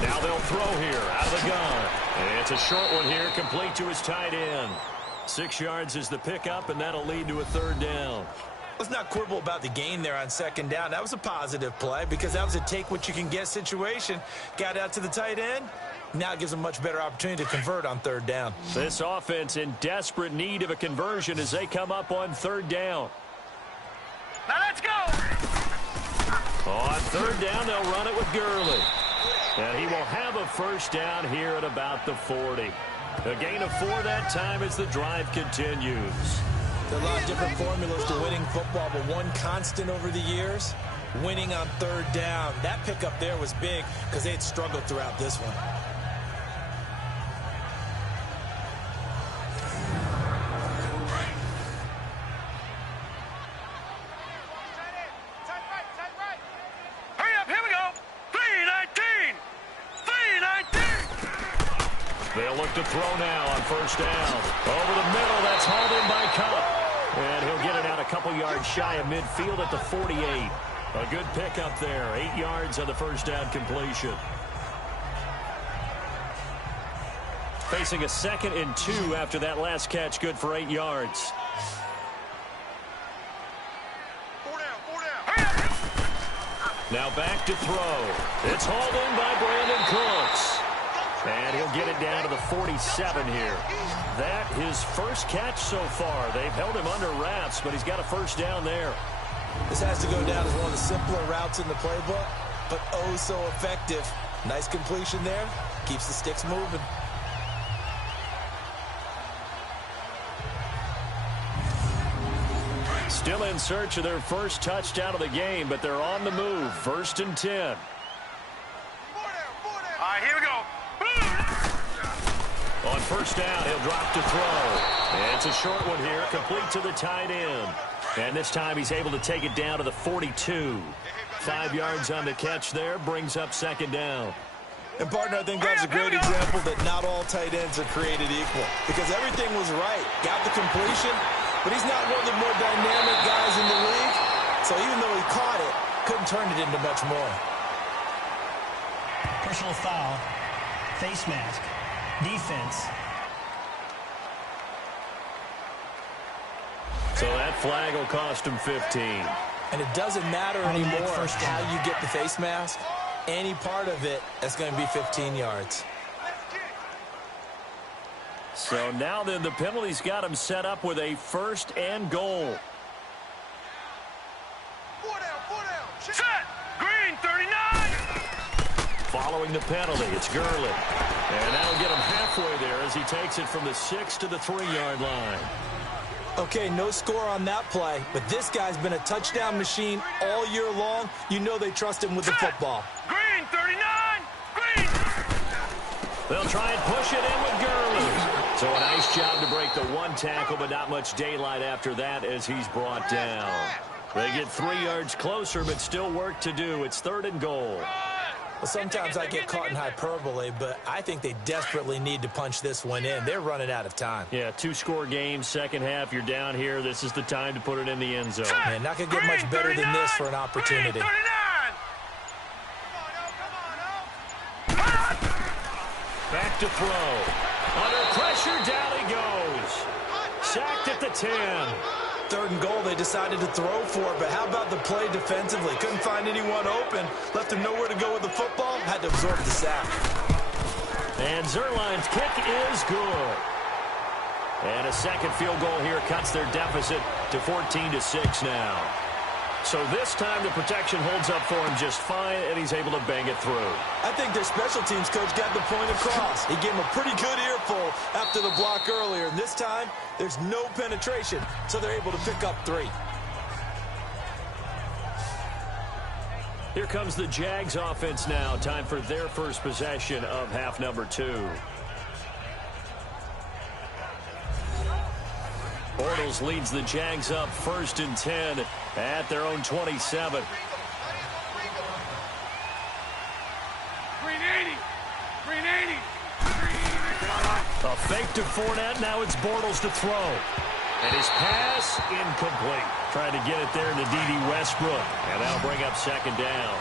Now they'll throw here out of the gun. And it's a short one here, complete to his tight end. 6 yards is the pickup, and that'll lead to a third down. Let's not quibble about the gain there on second down. That was a positive play because that was a take-what-you-can-get situation. Got out to the tight end. Now it gives them a much better opportunity to convert on third down. This offense in desperate need of a conversion as they come up on third down. Now let's go. On third down, they'll run it with Gurley. And he will have a first down here at about the 40. A gain of 4 that time as the drive continues. There are a lot of different formulas to winning football, but one constant over the years, winning on third down. That pickup there was big because they had struggled throughout this one. Hurry up, here we go. 319. 319. They'll look to throw now on first down. Over the middle, that's hauled in by Cup. And he'll get it out a couple yards shy of midfield at the 48. A good pickup there. 8 yards on the first down completion. Facing a 2nd and 2 after that last catch, good for 8 yards. Now back to throw. It's hauled in by Brandon Cooks. And he'll get it down to the 47 here. That his first catch so far. They've held him under wraps, but he's got a first down there. This has to go down as one of the simpler routes in the playbook, but oh so effective. Nice completion there. Keeps the sticks moving. Still in search of their first touchdown of the game, but they're on the move. 1st and 10. All right, here we go. On first down, he'll drop to throw. And it's a short one here, complete to the tight end. And this time he's able to take it down to the 42. 5 yards on the catch there, brings up 2nd down. And, partner, I think that's a great example that not all tight ends are created equal. Because everything was right. Got the completion, but he's not one of the more dynamic guys in the league. So even though he caught it, couldn't turn it into much more. Personal foul. Face mask. Defense. So that flag will cost him 15. And it doesn't matter anymore how you get the face mask. Any part of it, that's going to be 15 yards. So now then the penalty's got him set up with a 1st and goal. Set! Green, 39! Following the penalty, it's Gurley. And that'll get him halfway there as he takes it from the 6 to the 3-yard line. Okay, no score on that play, but this guy's been a touchdown machine all year long. You know they trust him with the football. Green, 39! Green! They'll try and push it in with Gurley. So a nice job to break the 1 tackle, but not much daylight after that as he's brought down. They get 3 yards closer, but still work to do. It's 3rd and goal. Well, sometimes I get caught in hyperbole, but I think they desperately need to punch this one in. They're running out of time. Yeah, 2-score game, second half. You're down here. This is the time to put it in the end zone. Man, not going to get much better than this for an opportunity. Back to throw. Under pressure, down he goes. Sacked at the 10. 3rd and goal, they decided to throw for it, but how about the play defensively? Couldn't find anyone open, left him nowhere to go with the football, had to absorb the sack. And Zerline's kick is good. And a second field goal here cuts their deficit to 14-6 now. So this time the protection holds up for him just fine, and he's able to bang it through. I think their special teams coach got the point across. He gave him a pretty good earful after the block earlier, and this time there's no penetration, so they're able to pick up 3. Here comes the Jags offense now. Time for their first possession of half number 2. Bortles leads the Jags up 1st and 10 at their own 27. Green 80! Green 80! A fake to Fournette. Now it's Bortles to throw. And his pass incomplete. Trying to get it there to D.D. Westbrook. And that'll bring up 2nd down.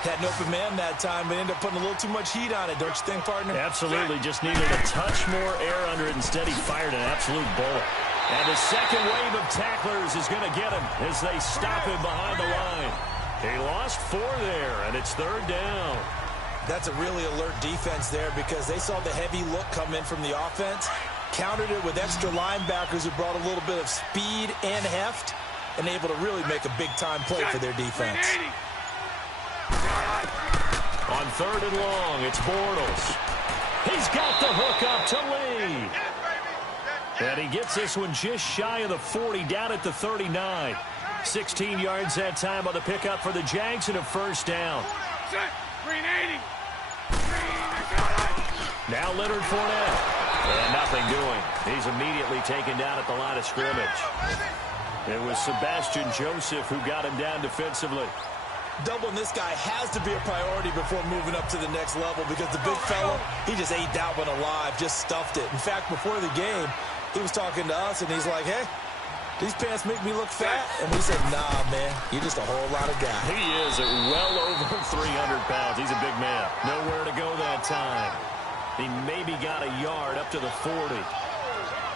Had an open man that time, but ended up putting a little too much heat on it, don't you think, partner? Absolutely. Just needed a touch more air under it. Instead, he fired an absolute bullet. And the second wave of tacklers is going to get him as they stop him behind the line. He lost 4 there, and it's 3rd down. That's a really alert defense there because they saw the heavy look come in from the offense, countered it with extra linebackers who brought a little bit of speed and heft, and able to really make a big-time play for their defense. On 3rd and long, it's Bortles. He's got the hook up to Lee. And he gets this one just shy of the 40, down at the 39. 16 yards that time on the pickup for the Jags and a first down. Green 80! Now Leonard Fournette. And nothing doing. He's immediately taken down at the line of scrimmage. It was Sebastian Joseph who got him down defensively. Doubling this guy has to be a priority before moving up to the next level because the big fella, he just ate that one alive, just stuffed it. In fact, before the game, he was talking to us, and he's like, hey, these pants make me look fat? And we said, nah, man, you're just a whole lot of guy. He is at well over 300 pounds. He's a big man. Nowhere to go that time. He maybe got a yard up to the 40.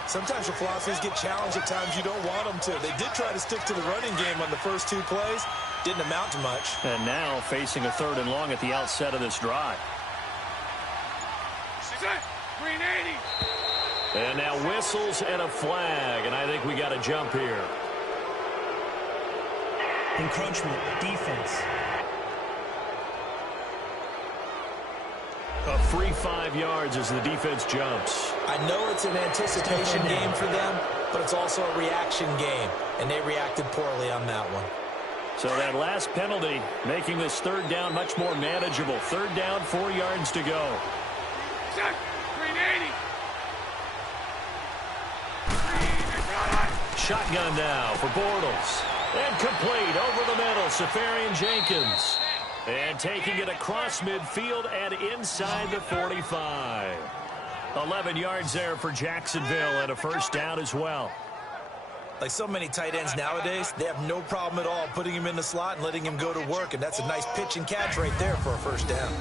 Sometimes your philosophies get challenged at times you don't want them to. They did try to stick to the running game on the first 2 plays. Didn't amount to much. And now facing a 3rd and long at the outset of this drive. Green 80. And now whistles and a flag, and I think we got a jump here. Encroachment, defense. A free 5 yards as the defense jumps. I know it's an anticipation game for them, but it's also a reaction game, and they reacted poorly on that one. So that last penalty making this 3rd down much more manageable. 3rd down, 4 yards to go. Green 80. Shotgun now for Bortles. And complete over the middle, Safarian Jenkins. And taking it across midfield and inside the 45. 11 yards there for Jacksonville and a 1st down as well. Like so many tight ends nowadays, they have no problem at all putting him in the slot and letting him go to work, and that's a nice pitch and catch right there for a 1st down.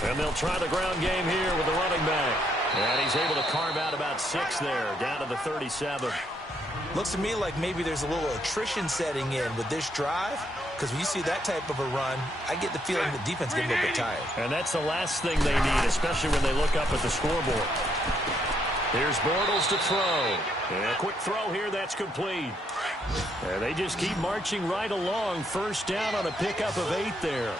And they'll try the ground game here with the running back. And he's able to carve out about 6 there, down to the 37. Looks to me like maybe there's a little attrition setting in with this drive, because when you see that type of a run, I get the feeling the defense getting a little bit tired. And that's the last thing they need, especially when they look up at the scoreboard. Here's Bortles to throw. And a quick throw here, that's complete. And they just keep marching right along. 1st down on a pickup of 8 there.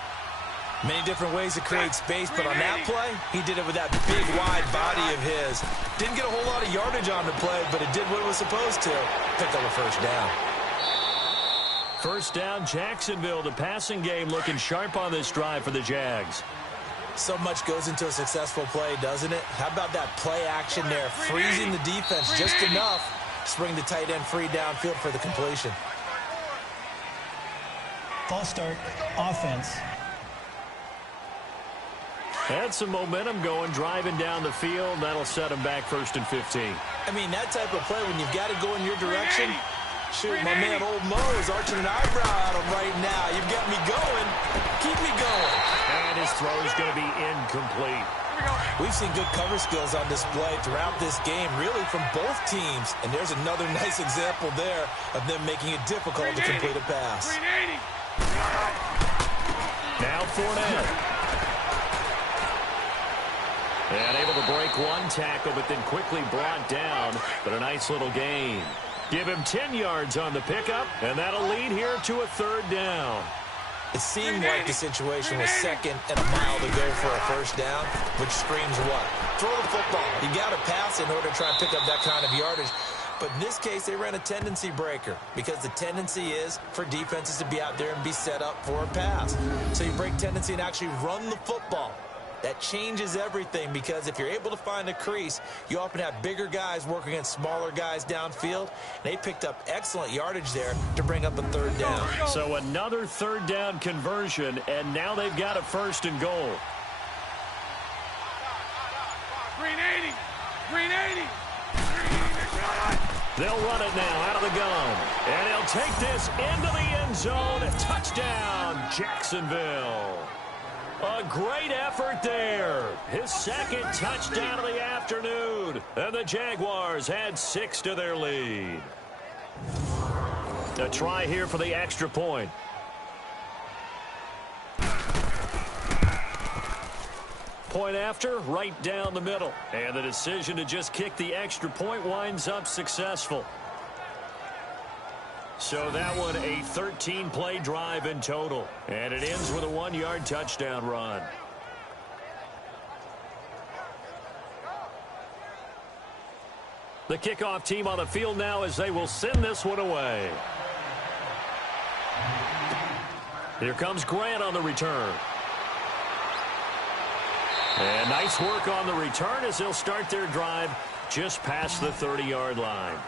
Many different ways to create space, but on that play, he did it with that big, wide body of his. Didn't get a whole lot of yardage on the play, but it did what it was supposed to. Picked up a 1st down. 1st down, Jacksonville. The passing game looking sharp on this drive for the Jags. So much goes into a successful play, doesn't it? How about that play action there, freezing the defense just enough to bring the tight end free downfield for the completion. False start, offense. Had some momentum going, driving down the field. That'll set him back 1st and 15. I mean, that type of play, when you've got to go in your direction, shoot, my man Old Mo is arching an eyebrow at him right now. You've got me going. Keep me going. And his throw is going to be incomplete. We've seen good cover skills on display throughout this game, really from both teams. And there's another nice example there of them making it difficult to complete a pass. Now Fournette. And able to break 1 tackle, but then quickly brought down. But a nice little gain. Give him 10 yards on the pickup, and that'll lead here to a 3rd down. It seemed like the situation was 2nd and a mile to go for a 1st down, which screams what? Throw the football. You got to pass in order to try and pick up that kind of yardage. But in this case, they ran a tendency breaker, because the tendency is for defenses to be out there and be set up for a pass. So you break tendency and actually run the football. That changes everything, because if you're able to find a crease, you often have bigger guys working against smaller guys downfield. They picked up excellent yardage there to bring up a 3rd down. So another 3rd down conversion, and now they've got a 1st and goal. Green 80. Green 80. They'll run it now out of the gun. And he'll take this into the end zone. Touchdown, Jacksonville. A great effort there. His 2nd touchdown of the afternoon. And the Jaguars had 6 to their lead. A try here for the extra point. Point after, right down the middle. And the decision to just kick the extra point winds up successful. So that one, a 13-play drive in total. And it ends with a 1-yard touchdown run. The kickoff team on the field now as they will send this one away. Here comes Grant on the return. And nice work on the return as they'll start their drive just past the 30-yard line.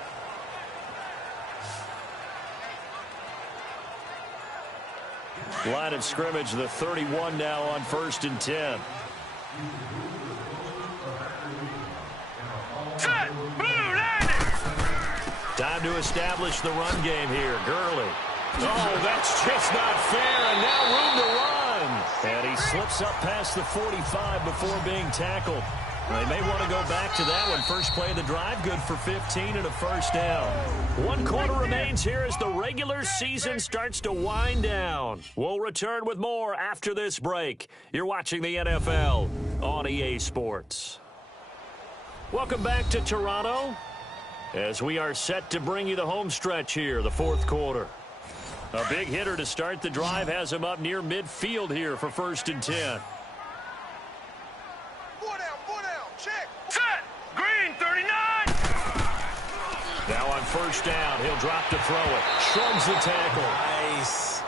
Line of scrimmage, the 31 now on 1st and 10. Set. Blue landing. Time to establish the run game here. Gurley. Oh, that's just not fair, and now room to run. And he slips up past the 45 before being tackled. They may want to go back to that one. First play of the drive, good for 15 and a first down. 1 quarter remains here as the regular season starts to wind down. We'll return with more after this break. You're watching the NFL on EA Sports. Welcome back to Toronto as we are set to bring you the home stretch here, the 4th quarter. A big hitter to start the drive has him up near midfield here for 1st and 10. Check. Set. Green 39. Now on 1st down, he'll drop to throw it. Shrugs the tackle. Nice.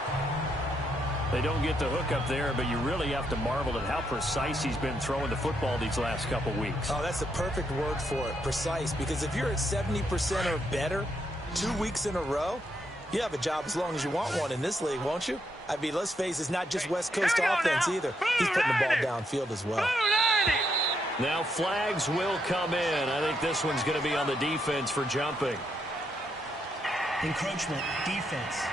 They don't get the hook up there, but you really have to marvel at how precise he's been throwing the football these last couple weeks. Oh, that's the perfect word for it, precise, because if you're at 70% or better 2 weeks in a row, you have a job as long as you want one in this league, won't you? I mean, let's face it, it's not just West Coast offense either. He's putting the ball downfield as well. Now flags will come in. I think this one's going to be on the defense for jumping. Encroachment, defense.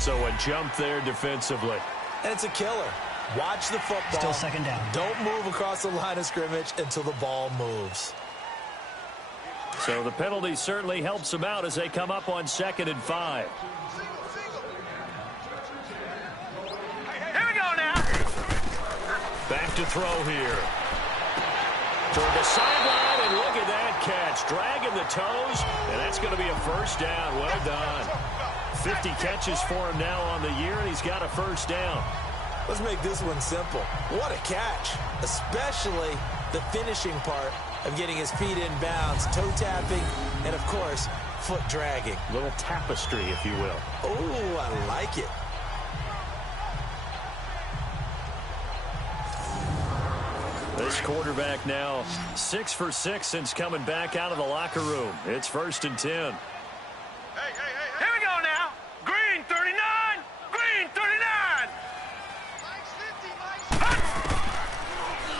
So a jump there defensively. And it's a killer. Watch the football. Still 2nd down. Don't move across the line of scrimmage until the ball moves. So the penalty certainly helps them out as they come up on 2nd and 5. Here we go now. Back to throw here. Toward the sideline, and look at that catch. Dragging the toes, and that's going to be a first down. Well done. 50 catches for him now on the year, and he's got a first down. Let's make this one simple. What a catch, especially the finishing part of getting his feet in bounds, toe tapping, and, of course, foot dragging. Little tapestry, if you will. Oh, I like it. This quarterback now 6 for 6 since coming back out of the locker room. It's 1st and 10. Here we go now. Green 39. Green 39.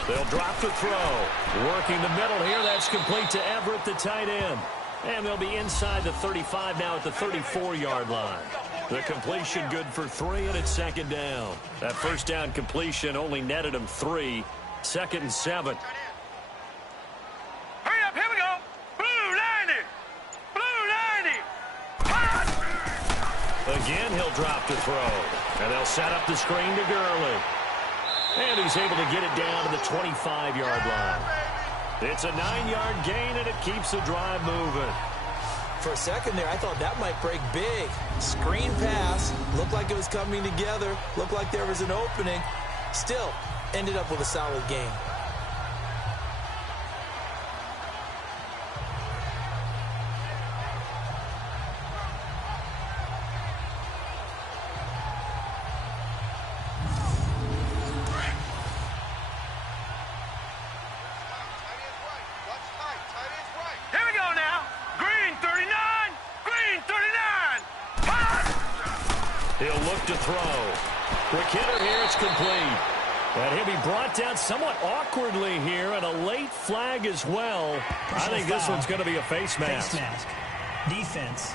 They'll drop the throw. Working the middle here. That's complete to Everett, the tight end. And they'll be inside the 35 now at the 34-yard line. The completion good for 3, and it's 2nd down. That first down completion only netted him 3. 2nd and 7. Hurry up, here we go. Blue 90. Blue 90. Again, he'll drop to throw. And they'll set up the screen to Gurley. And he's able to get it down to the 25-yard line. It's a 9-yard gain, and it keeps the drive moving. For a second there, I thought that might break big. Screen pass. Looked like it was coming together. Looked like there was an opening. Still, ended up with a solid game. Here we go now. Green 39. Green 39. He'll look to throw. Quick hitter here, it's complete. And he'll be brought down somewhat awkwardly here, and a late flag as well. I think this one's going to be a face mask. Face mask. Defense.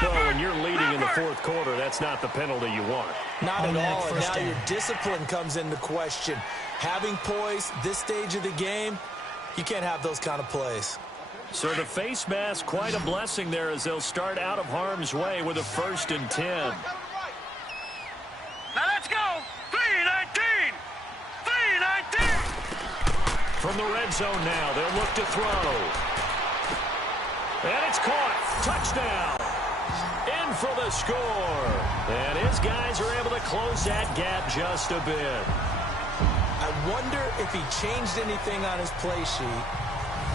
Well, when you're leading in the 4th quarter, that's not the penalty you want. Not at Automatic all, and first now down. your discipline comes into question. Having poise this stage of the game, you can't have those kind of plays. So the face mask, quite a blessing there as they'll start out of harm's way with a 1st and 10. Now let's go. 319. 319. From the red zone now, they'll look to throw. And it's caught. Touchdown. In for the score. And his guys are able to close that gap just a bit. I wonder if he changed anything on his play sheet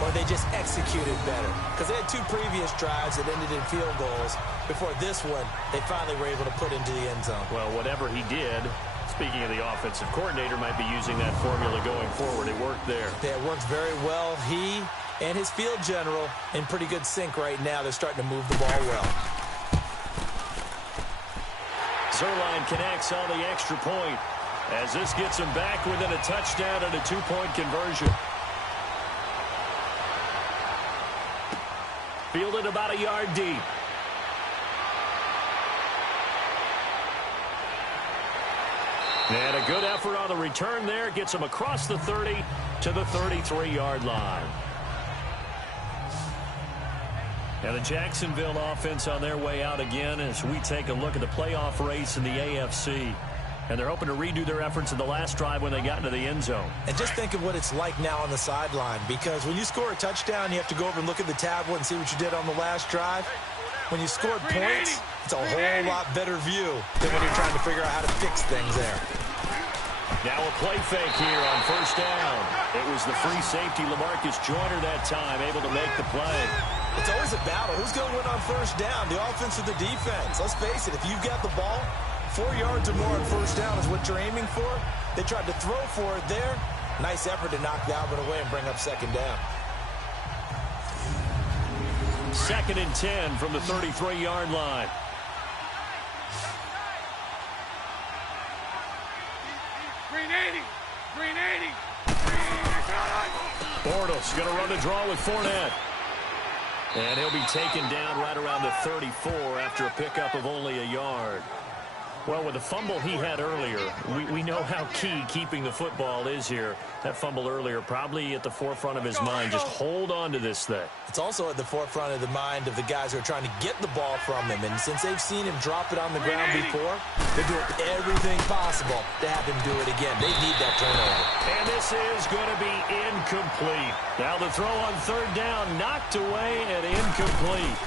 or they just executed better. Because they had 2 previous drives that ended in field goals. Before this one, they finally were able to put into the end zone. Well, whatever he did, speaking of the offensive coordinator, might be using that formula going forward. It worked there. Yeah, it worked very well. He and his field general in pretty good sync right now. They're starting to move the ball well. Zerline connects on the extra point as this gets him back within a touchdown and a 2-point conversion. Fielded about a yard deep. And a good effort on the return there. Gets him across the 30 to the 33-yard line. And the Jacksonville offense on their way out again as we take a look at the playoff race in the AFC. And they're hoping to redo their efforts in the last drive when they got into the end zone. And just think of what it's like now on the sideline, because when you score a touchdown, you have to go over and look at the tablet and see what you did on the last drive. When you scored points, it's a whole lot better view than when you're trying to figure out how to fix things there. Now a play fake here on first down. It was the free safety LaMarcus Joyner that time, able to make the play. It's always a battle. Who's going to win on first down, the offense or the defense? Let's face it, if you've got the ball, 4 yards or more on first down is what you're aiming for. They tried to throw for it there. Nice effort to knock that one away and bring up second down. 2nd and 10 from the 33-yard line. Green 80. Green 80. Bortles going to run the draw with Fournette. And he'll be taken down right around the 34 after a pickup of only a yard. Well, with the fumble he had earlier, we know how key keeping the football is here. That fumble earlier probably at the forefront of his mind. Just hold on to this thing. It's also at the forefront of the mind of the guys who are trying to get the ball from him. And since they've seen him drop it on the ground before, they're doing everything possible to have him do it again. They need that turnover. And this is going to be incomplete. Now the throw on third down, knocked away and incomplete.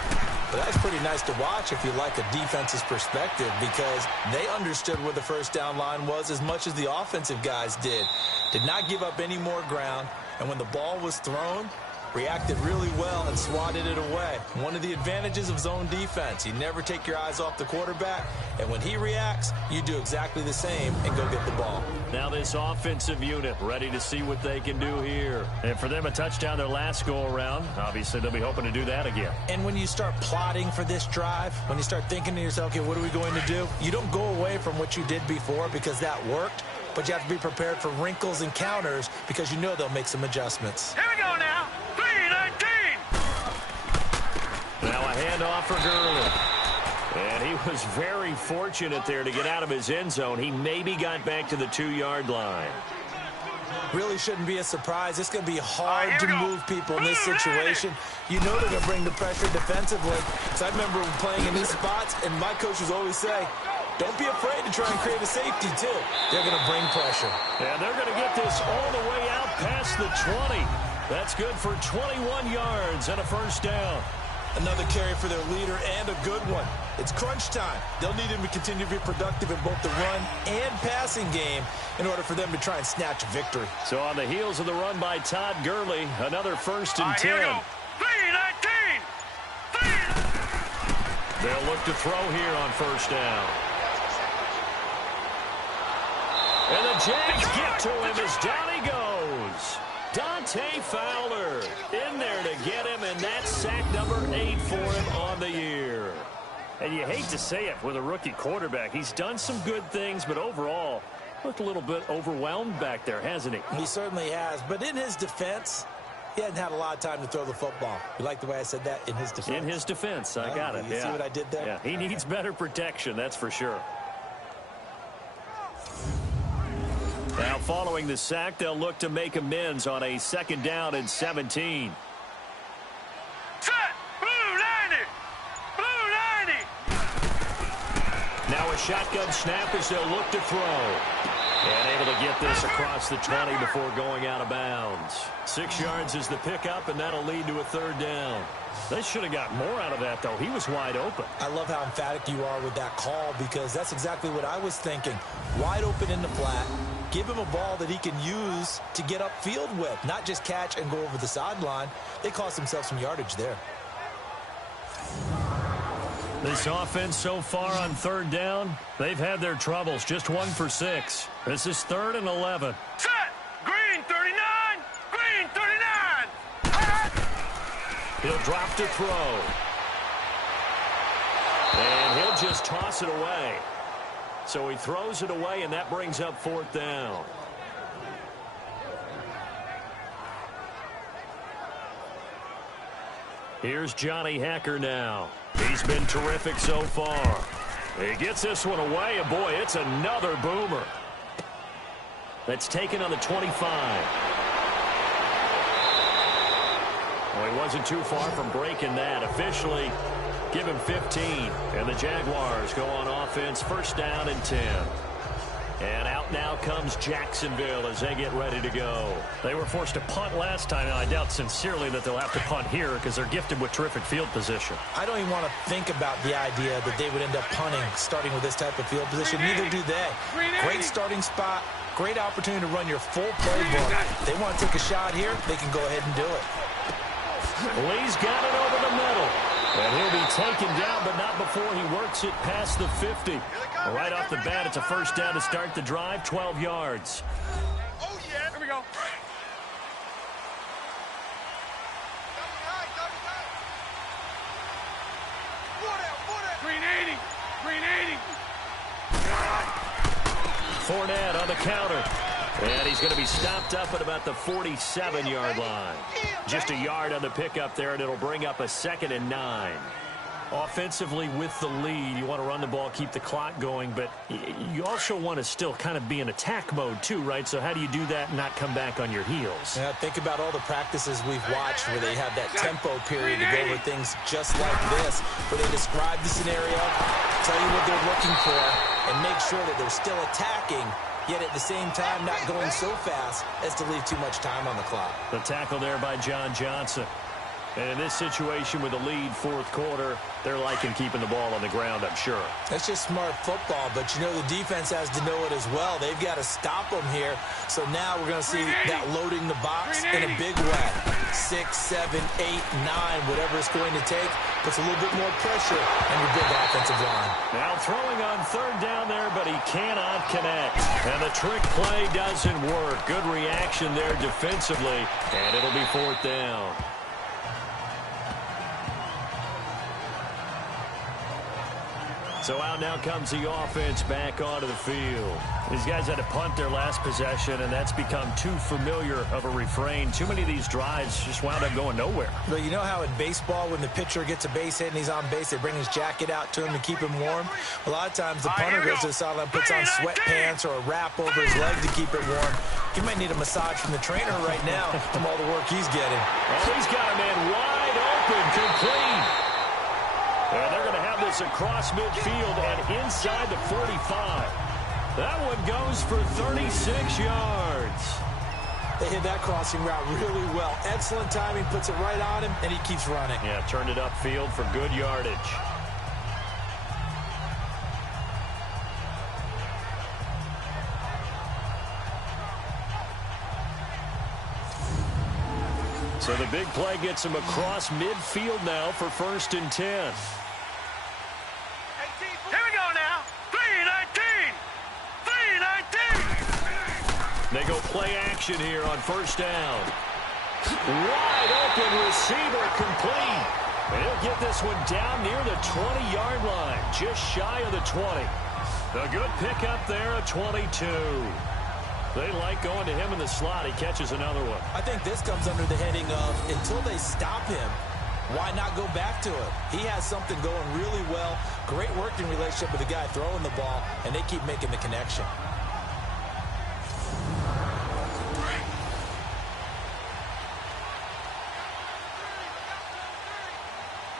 But that's pretty nice to watch if you like a defense's perspective, because they understood where the first down line was as much as the offensive guys did. Did not give up any more ground, and when the ball was thrown, reacted really well and swatted it away. One of the advantages of zone defense, you never take your eyes off the quarterback, and when he reacts, you do exactly the same and go get the ball. Now this offensive unit ready to see what they can do here. And for them, a touchdown their last go-around. Obviously, they'll be hoping to do that again. And when you start plotting for this drive, when you start thinking to yourself, okay, what are we going to do? You don't go away from what you did before because that worked, but you have to be prepared for wrinkles and counters because you know they'll make some adjustments. Here we go now. 3-19. Now a handoff for Gurley. And he was very fortunate there to get out of his end zone. He maybe got back to the 2-yard line. Really shouldn't be a surprise. It's going to be hard to move people in this situation. You know they're going to bring the pressure defensively. So I remember playing in these spots, and my coaches always say, don't be afraid to try and create a safety, too. They're going to bring pressure. And they're going to get this all the way out past the 20. That's good for 21 yards and a first down. Another carry for their leader and a good one. It's crunch time. They'll need him to continue to be productive in both the run and passing game in order for them to try and snatch a victory. So on the heels of the run by Todd Gurley, another 1st and 10. 3-19. They'll look to throw here on first down. And the Jags get to him as down he goes. Dante Fowler in there to get him, and that's sack number 8 for him on the year. And you hate to say it with a rookie quarterback. He's done some good things, but overall, looked a little bit overwhelmed back there, hasn't he? He certainly has. But in his defense, he hadn't had a lot of time to throw the football. You like the way I said that? In his defense? In his defense. I got it. You see what I did there? Yeah, he needs better protection, that's for sure. Now, following the sack, they'll look to make amends on a 2nd down and 17. Set. Blue 90. Blue 90. Now a shotgun snap as they'll look to throw. And able to get this across the 20 before going out of bounds. 6 yards is the pickup, and that'll lead to a 3rd down. They should have got more out of that, though. He was wide open. I love how emphatic you are with that call, because that's exactly what I was thinking. Wide open in the flat. Give him a ball that he can use to get upfield with, not just catch and go over the sideline. They cost themselves some yardage there. This offense so far on 3rd down, they've had their troubles. Just 1 for 6. This is 3rd and 11. Set. Green 39. Green 39. He'll drop to throw. And he'll just toss it away. So he throws it away, and that brings up 4th down. Here's Johnny Hacker now. He's been terrific so far. He gets this one away, and boy, it's another boomer. That's taken on the 25. Well, he wasn't too far from breaking that. Officially, give him 15. And the Jaguars go on offense, 1st down and 10. And out now comes Jacksonville as they get ready to go. They were forced to punt last time, and I doubt sincerely that they'll have to punt here because they're gifted with terrific field position. I don't even want to think about the idea that they would end up punting starting with this type of field position. Neither do they. Great starting spot, great opportunity to run your full playbook. If they want to take a shot here, they can go ahead and do it. Lee's got it over the middle. And he'll be taken down, but not before he works it past the 50. Right off the bat, it's a 1st down to start the drive, 12 yards. Oh, yeah. Here we go. Green 80. Green 80. Fournette on the counter. And he's going to be stopped up at about the 47-yard line. Just a yard on the pickup there, and it'll bring up a 2nd and 9. Offensively with the lead, you want to run the ball, keep the clock going, but you also want to still kind of be in attack mode too, right? So how do you do that and not come back on your heels? Yeah, think about all the practices we've watched where they have that tempo period to go over things just like this, where they describe the scenario, tell you what they're looking for, and make sure that they're still attacking, yet at the same time not going so fast as to leave too much time on the clock. The tackle there by John Johnson. And in this situation with the lead 4th quarter, they're liking keeping the ball on the ground, I'm sure. That's just smart football, but you know the defense has to know it as well. They've got to stop them here. So now we're going to see that loading the box in a big way. 6, 7, 8, 9, whatever it's going to take, puts a little bit more pressure on your big offensive line. Now throwing on 3rd down there, but he cannot connect. And the trick play doesn't work. Good reaction there defensively, and it'll be 4th down. So out now comes the offense back onto the field. These guys had to punt their last possession, and that's become too familiar of a refrain. Too many of these drives just wound up going nowhere. But you know how in baseball, when the pitcher gets a base hit and he's on base, they bring his jacket out to him to keep him warm? A lot of times the punter goes to the sideline, puts on sweatpants or a wrap over his leg to keep it warm. He might need a massage from the trainer right now from all the work he's getting. Oh, he's got a man wide open, complete. And they're going to have this across midfield and inside the 45. That one goes for 36 yards. They hit that crossing route really well. Excellent timing, puts it right on him, and he keeps running. Yeah, turned it upfield for good yardage. So the big play gets him across midfield now for 1st and 10. Here we go now. 3-19. 3-19. They go play action here on 1st down. Wide open receiver complete. And he'll get this one down near the 20-yard line, just shy of the 20. A good pickup there at 22. They like going to him in the slot. He catches another one. I think this comes under the heading of until they stop him, why not go back to it? He has something going really well. Great working relationship with the guy throwing the ball, and they keep making the connection.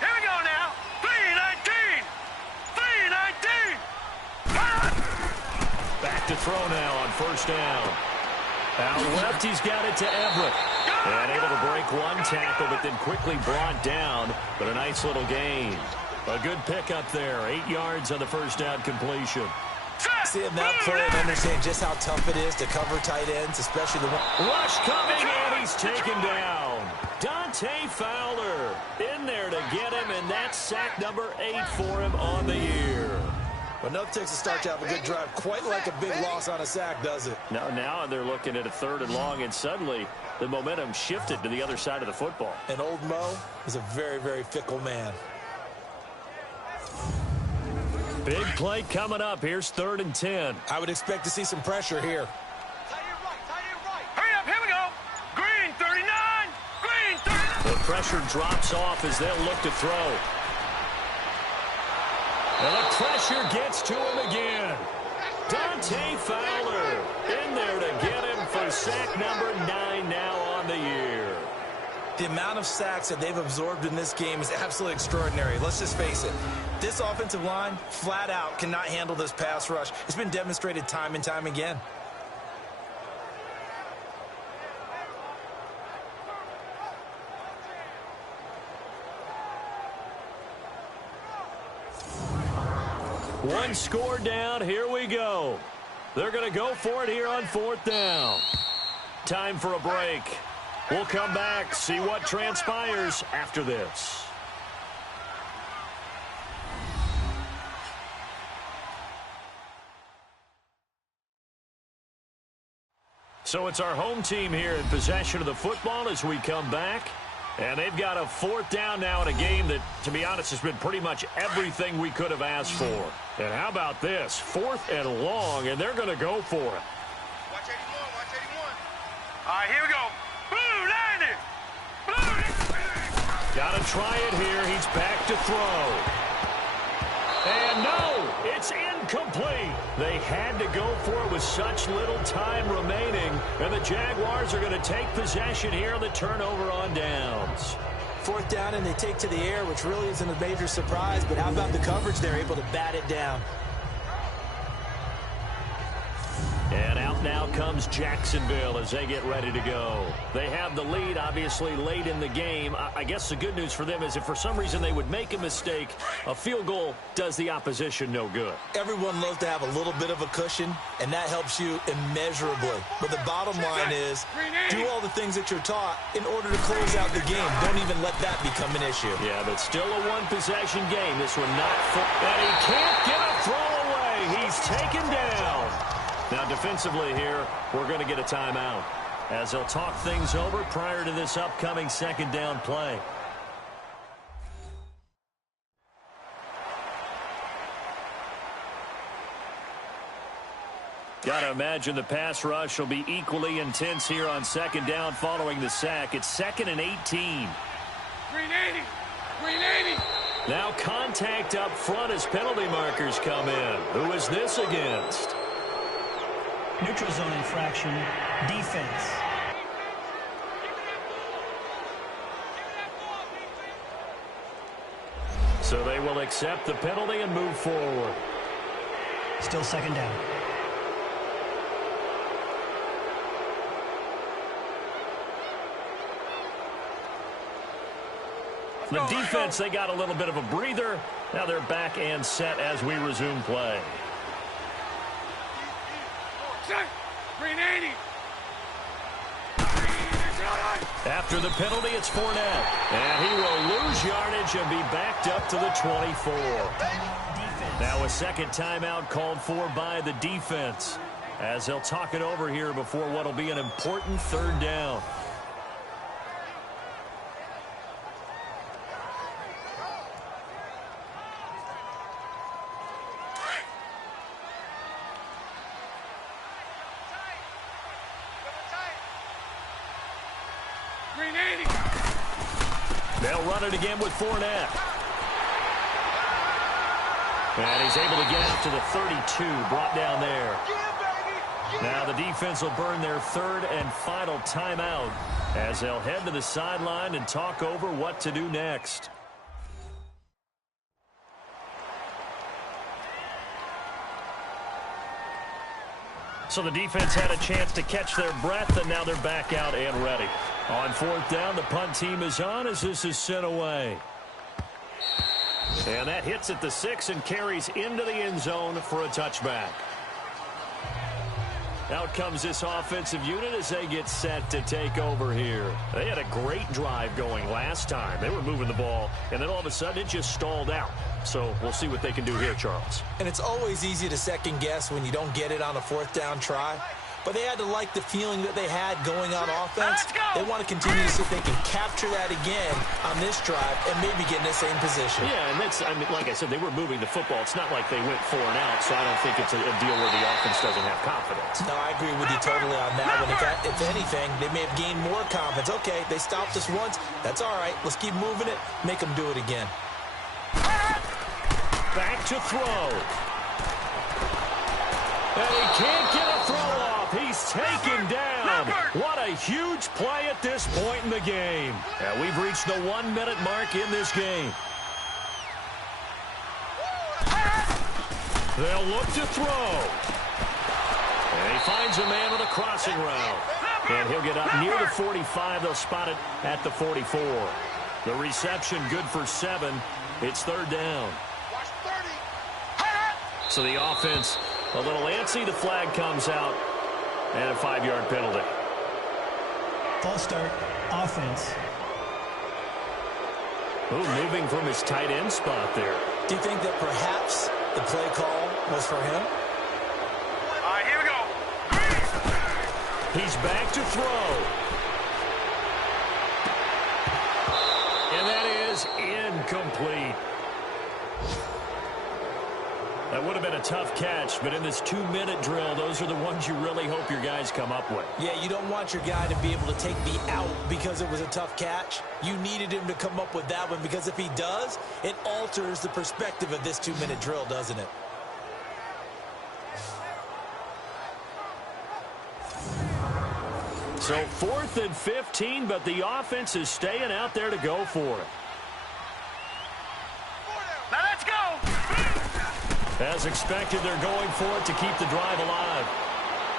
Here we go now. 3-19. 3-19. Back to throw now on 1st down. Out left, he's got it to Everett. And able to break one tackle, but then quickly brought down. But a nice little gain. A good pickup there. 8 yards on the 1st down completion. Seeing that play and understand just how tough it is to cover tight ends, especially the one. Rush coming, and he's taken down. Dante Fowler in there to get him, and that's sack number 8 for him on the year. But nothing takes a start to have a good drive, quite like a big loss on a sack, does it? Now they're looking at a 3rd and long, and suddenly the momentum shifted to the other side of the football. And old Mo is a very, very fickle man. Big play coming up. Here's 3rd and 10. I would expect to see some pressure here. Hurry up, here we go. Green 39, green 39. The pressure drops off as they'll look to throw. And the pressure gets to him again. Dante Fowler in there to get him for sack number 9 now on the year. The amount of sacks that they've absorbed in this game is absolutely extraordinary. Let's just face it. This offensive line, flat out, cannot handle this pass rush. It's been demonstrated time and time again. One score down. Here we go. They're going to go for it here on 4th down. Time for a break. We'll come back, see what transpires after this. So it's our home team here in possession of the football as we come back. And they've got a 4th down now in a game that, to be honest, has been pretty much everything we could have asked for. And how about this? 4th and long, and they're going to go for it. Watch 81, watch 81. All right, here we go. Blue, landing. Blue. Got to try it here. He's back to throw. And no, it's incomplete. They had to go for it with such little time remaining. And the Jaguars are going to take possession here on the turnover on downs. 4th down, and they take to the air, which really isn't a major surprise. But how about the coverage? They're able to bat it down. And out now comes Jacksonville as they get ready to go. They have the lead, obviously, late in the game. I guess the good news for them is if for some reason they would make a mistake, a field goal does the opposition no good. Everyone loves to have a little bit of a cushion, and that helps you immeasurably. But the bottom line is, do all the things that you're taught in order to close out the game. Don't even let that become an issue. Yeah, but still a one-possession game. This one not full. And he can't get a throw away. He's taken down. Now, defensively here, we're going to get a timeout as they'll talk things over prior to this upcoming 2nd down play. Got to imagine the pass rush will be equally intense here on 2nd down following the sack. It's 2nd and 18. Green 80, green 80. Now contact up front as penalty markers come in. Who is this against? Neutral zone infraction, defense. So they will accept the penalty and move forward. Still 2nd down. The defense, they got a little bit of a breather. Now they're back and set as we resume play. Green 80. After the penalty, it's Fournette. And he will lose yardage and be backed up to the 24. Now a 2nd timeout called for by the defense as they'll talk it over here before what will be an important 3rd down. They'll run it again with Fournette. And he's able to get out to the 32, brought down there. Now the defense will burn their 3rd and final timeout as they'll head to the sideline and talk over what to do next. So the defense had a chance to catch their breath, and now they're back out and ready. On 4th down, the punt team is on as this is sent away. And that hits at the 6 and carries into the end zone for a touchback. Out comes this offensive unit as they get set to take over here. They had a great drive going last time. They were moving the ball, and then all of a sudden it just stalled out. So we'll see what they can do here, Charles. And it's always easy to second guess when you don't get it on a fourth down try. But they had to like the feeling that they had going on offense. They want to continue to see if they can capture that again on this drive and maybe get in the same position. Yeah, and that's, I mean, like I said, they were moving the football. It's not like they went 4 and out, so I don't think it's a deal where the offense doesn't have confidence. No, I agree with you totally on that one. If anything, they may have gained more confidence. Okay, they stopped us once. That's all right. Let's keep moving it. Make them do it again. Back to throw. And he can't get a throw off. He's taken down. What a huge play at this point in the game. And we've reached the 1-minute mark in this game. They'll look to throw. And he finds a man with a crossing route. And he'll get up near the 45. They'll spot it at the 44. The reception good for 7. It's 3rd down. So the offense a little antsy. The flag comes out. And a 5-yard penalty. False start. Offense. Ooh, moving from his tight end spot there. Do you think that perhaps the play call was for him? All right, here we go. He's back to throw. And that is incomplete. That would have been a tough catch, but in this 2-minute drill, those are the ones you really hope your guys come up with. Yeah, you don't want your guy to be able to take the out because it was a tough catch. You needed him to come up with that one because if he does, it alters the perspective of this 2-minute drill, doesn't it? So 4th and 15, but the offense is staying out there to go for it. Now let's go. As expected, they're going for it to keep the drive alive.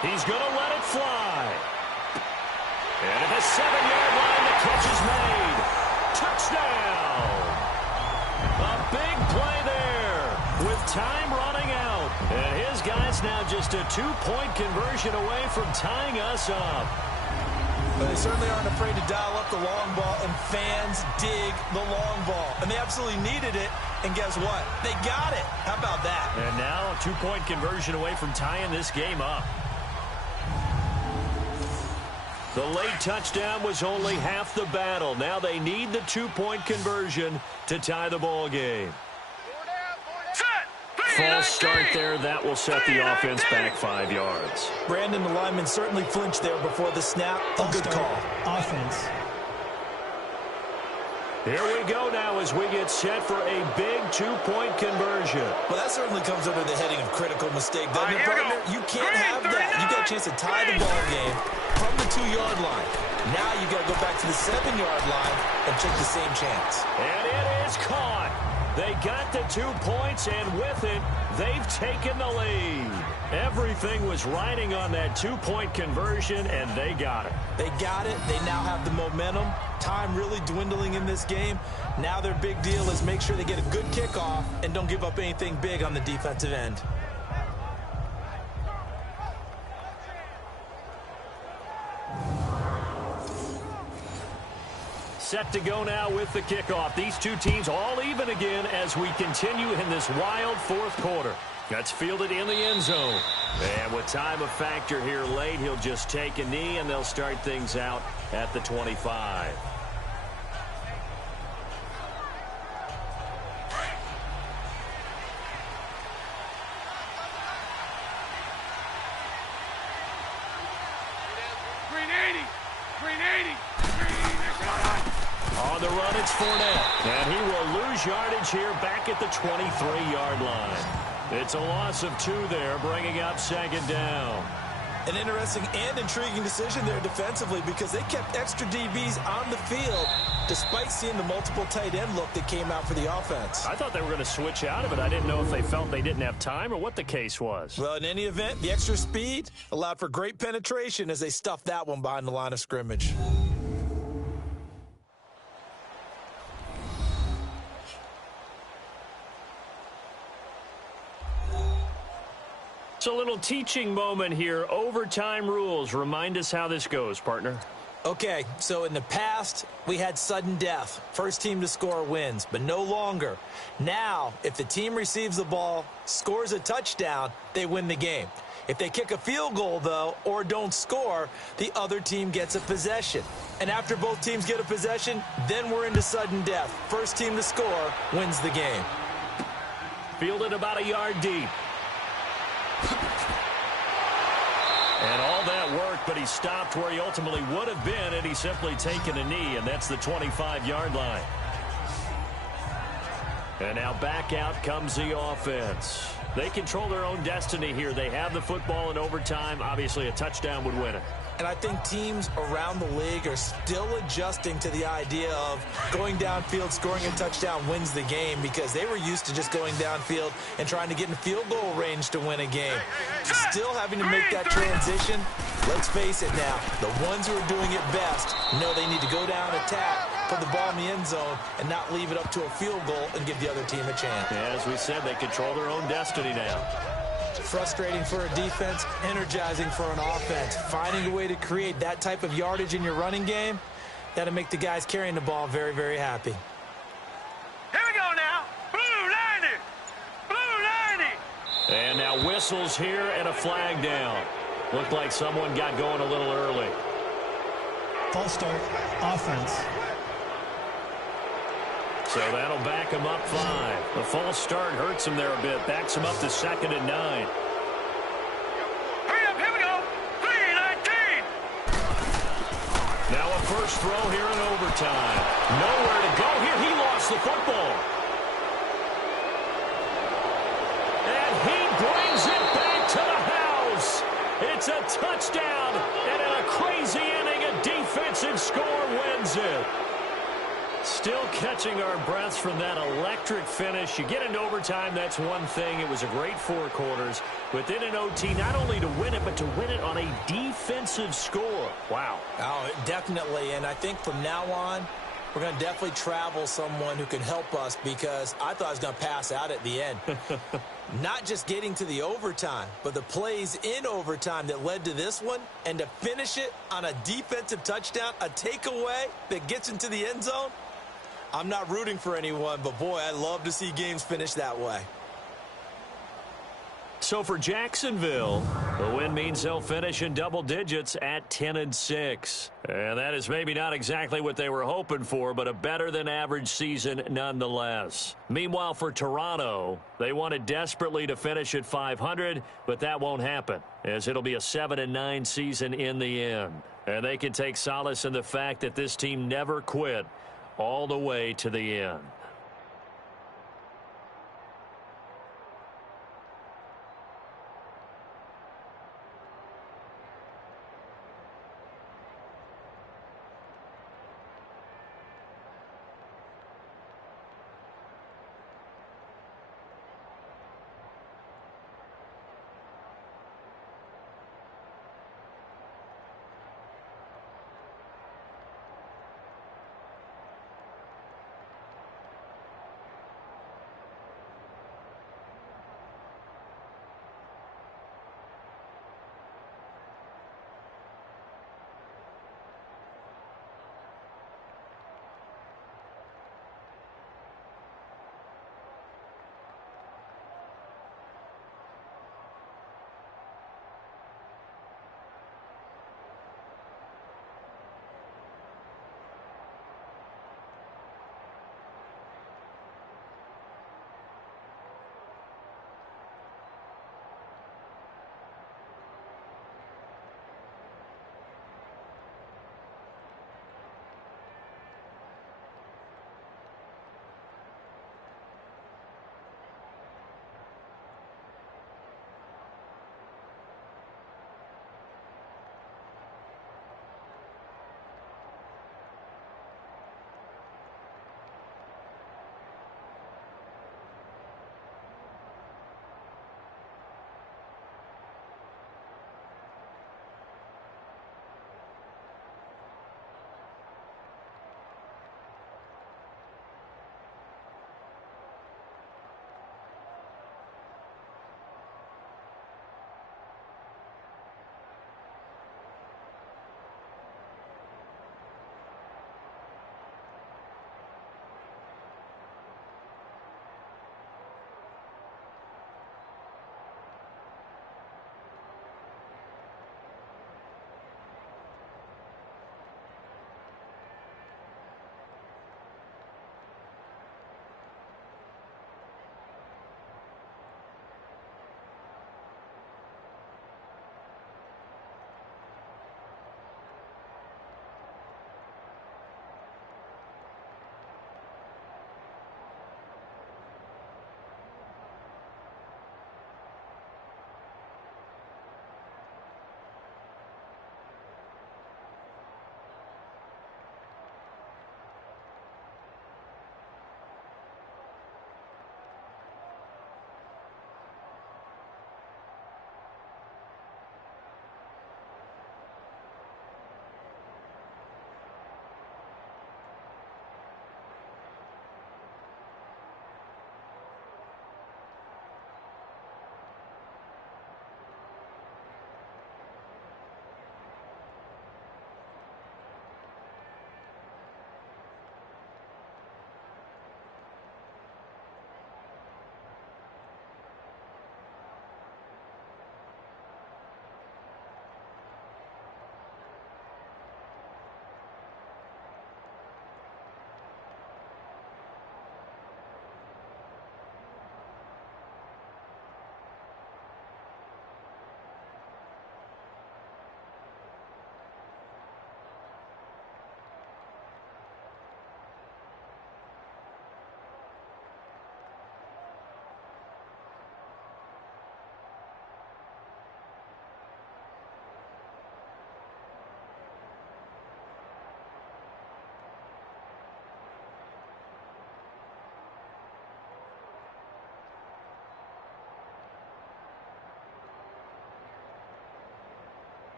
He's going to let it fly. And at the 7-yard line, the catch is made. Touchdown! A big play there with time running out. And his guy's now just a 2-point conversion away from tying us up. But they certainly aren't afraid to dial up the long ball, and fans dig the long ball. And they absolutely needed it, and guess what? They got it. How about that? And now a 2-point conversion away from tying this game up. The late touchdown was only half the battle. Now they need the 2-point conversion to tie the ball game. False start there. That will set the offense back 5 yards. Brandon, the lineman certainly flinched there before the snap. A good call. Offense. Here we go now as we get set for a big 2-point conversion. Well, that certainly comes under the heading of critical mistake, doesn't it, partner? You can't have that. You got a chance to tie the ball game from the 2-yard line. Now you got to go back to the 7-yard line and take the same chance. And it is caught. They got the 2 points, and with it, they've taken the lead. Everything was riding on that 2-point conversion, and they got it. They got it. They now have the momentum. Time really dwindling in this game. Now their big deal is make sure they get a good kickoff and don't give up anything big on the defensive end. Set to go now with the kickoff. These two teams all even again as we continue in this wild 4th quarter. That's fielded in the end zone. And with time a factor here late, he'll just take a knee, and they'll start things out at the 25. On the run, it's Fournette. And he will lose yardage here back at the 23-yard line. It's a loss of 2 there, bringing up 2nd down. An interesting and intriguing decision there defensively because they kept extra DBs on the field despite seeing the multiple tight end look that came out for the offense. I thought they were going to switch out of it. I didn't know if they felt they didn't have time or what the case was. Well, in any event, the extra speed allowed for great penetration as they stuffed that one behind the line of scrimmage. It's a little teaching moment here. Overtime rules. Remind us how this goes, partner. Okay, so in the past, we had sudden death. First team to score wins, but no longer. Now, if the team receives the ball, scores a touchdown, they win the game. If they kick a field goal, though, or don't score, the other team gets a possession. And after both teams get a possession, then we're into sudden death. First team to score wins the game. Fielded about a yard deep. And all that work, but he stopped where he ultimately would have been had he simply taken a knee, and that's the 25-yard line. And now back out comes the offense. They control their own destiny here. They have the football in overtime. Obviously, a touchdown would win it. And I think teams around the league are still adjusting to the idea of going downfield, scoring a touchdown wins the game, because they were used to just going downfield and trying to get in field goal range to win a game. Still having to make that transition. Let's face it now, the ones who are doing it best know they need to go down, attack, put the ball in the end zone, and not leave it up to a field goal and give the other team a chance. As we said, they control their own destiny now. Frustrating for a defense, energizing for an offense. Finding a way to create that type of yardage in your running game, that'll make the guys carrying the ball very, very happy. Here we go now. Blue 90. Blue 90. And now whistles here and a flag down. Looked like someone got going a little early. False start, offense. So that'll back him up 5. The false start hurts him there a bit. Backs him up to 2nd and 9. Hurry up, here we go. 3:19. Now a first throw here in overtime. Nowhere to go here. He lost the football. And he brings it back to the house. It's a touchdown. And in a crazy inning, a defensive score wins it. Still catching our breaths from that electric finish. You get into overtime, that's one thing. It was a great 4 quarters. Within an OT, not only to win it, but to win it on a defensive score. Wow. Oh, definitely. And I think from now on, we're going to definitely travel someone who can help us, because I thought I was going to pass out at the end. Not just getting to the overtime, but the plays in overtime that led to this one, and to finish it on a defensive touchdown, a takeaway that gets into the end zone. I'm not rooting for anyone, but boy, I love to see games finish that way. So for Jacksonville, the win means they'll finish in double digits at 10-6. And that is maybe not exactly what they were hoping for, but a better than average season nonetheless. Meanwhile, for Toronto, they wanted desperately to finish at 500, but that won't happen, as it'll be a 7-9 season in the end. And they can take solace in the fact that this team never quit all the way to the end.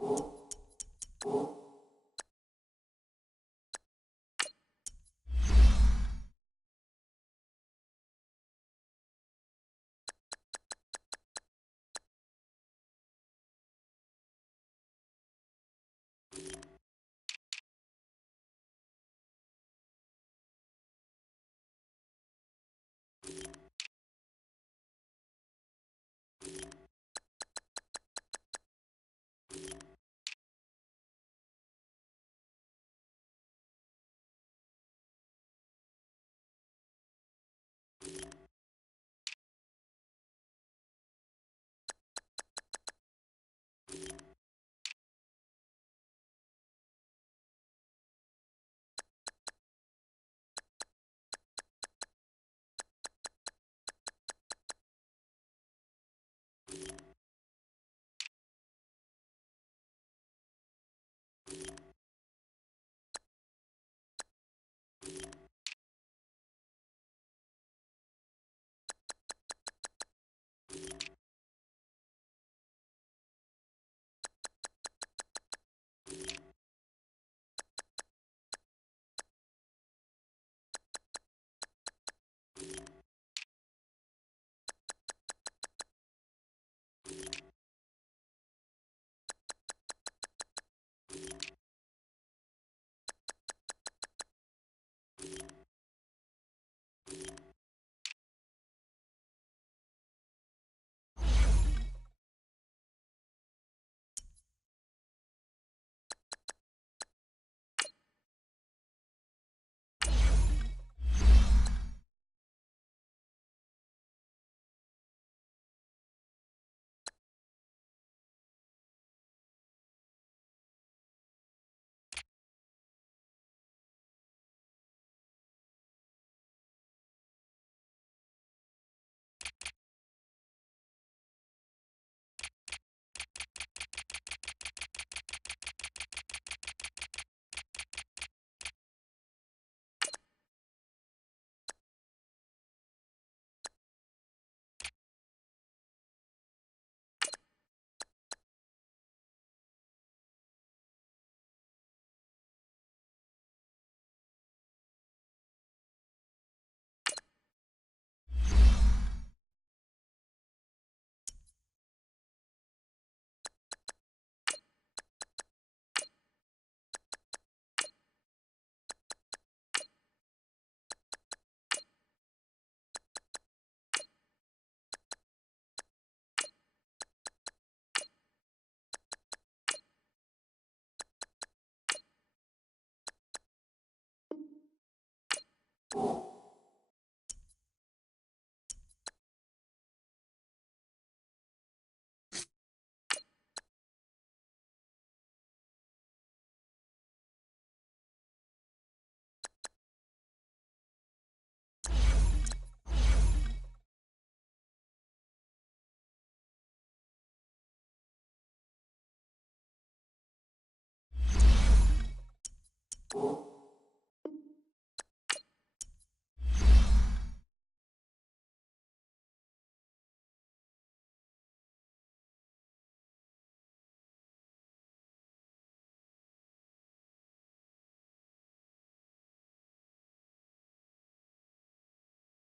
you.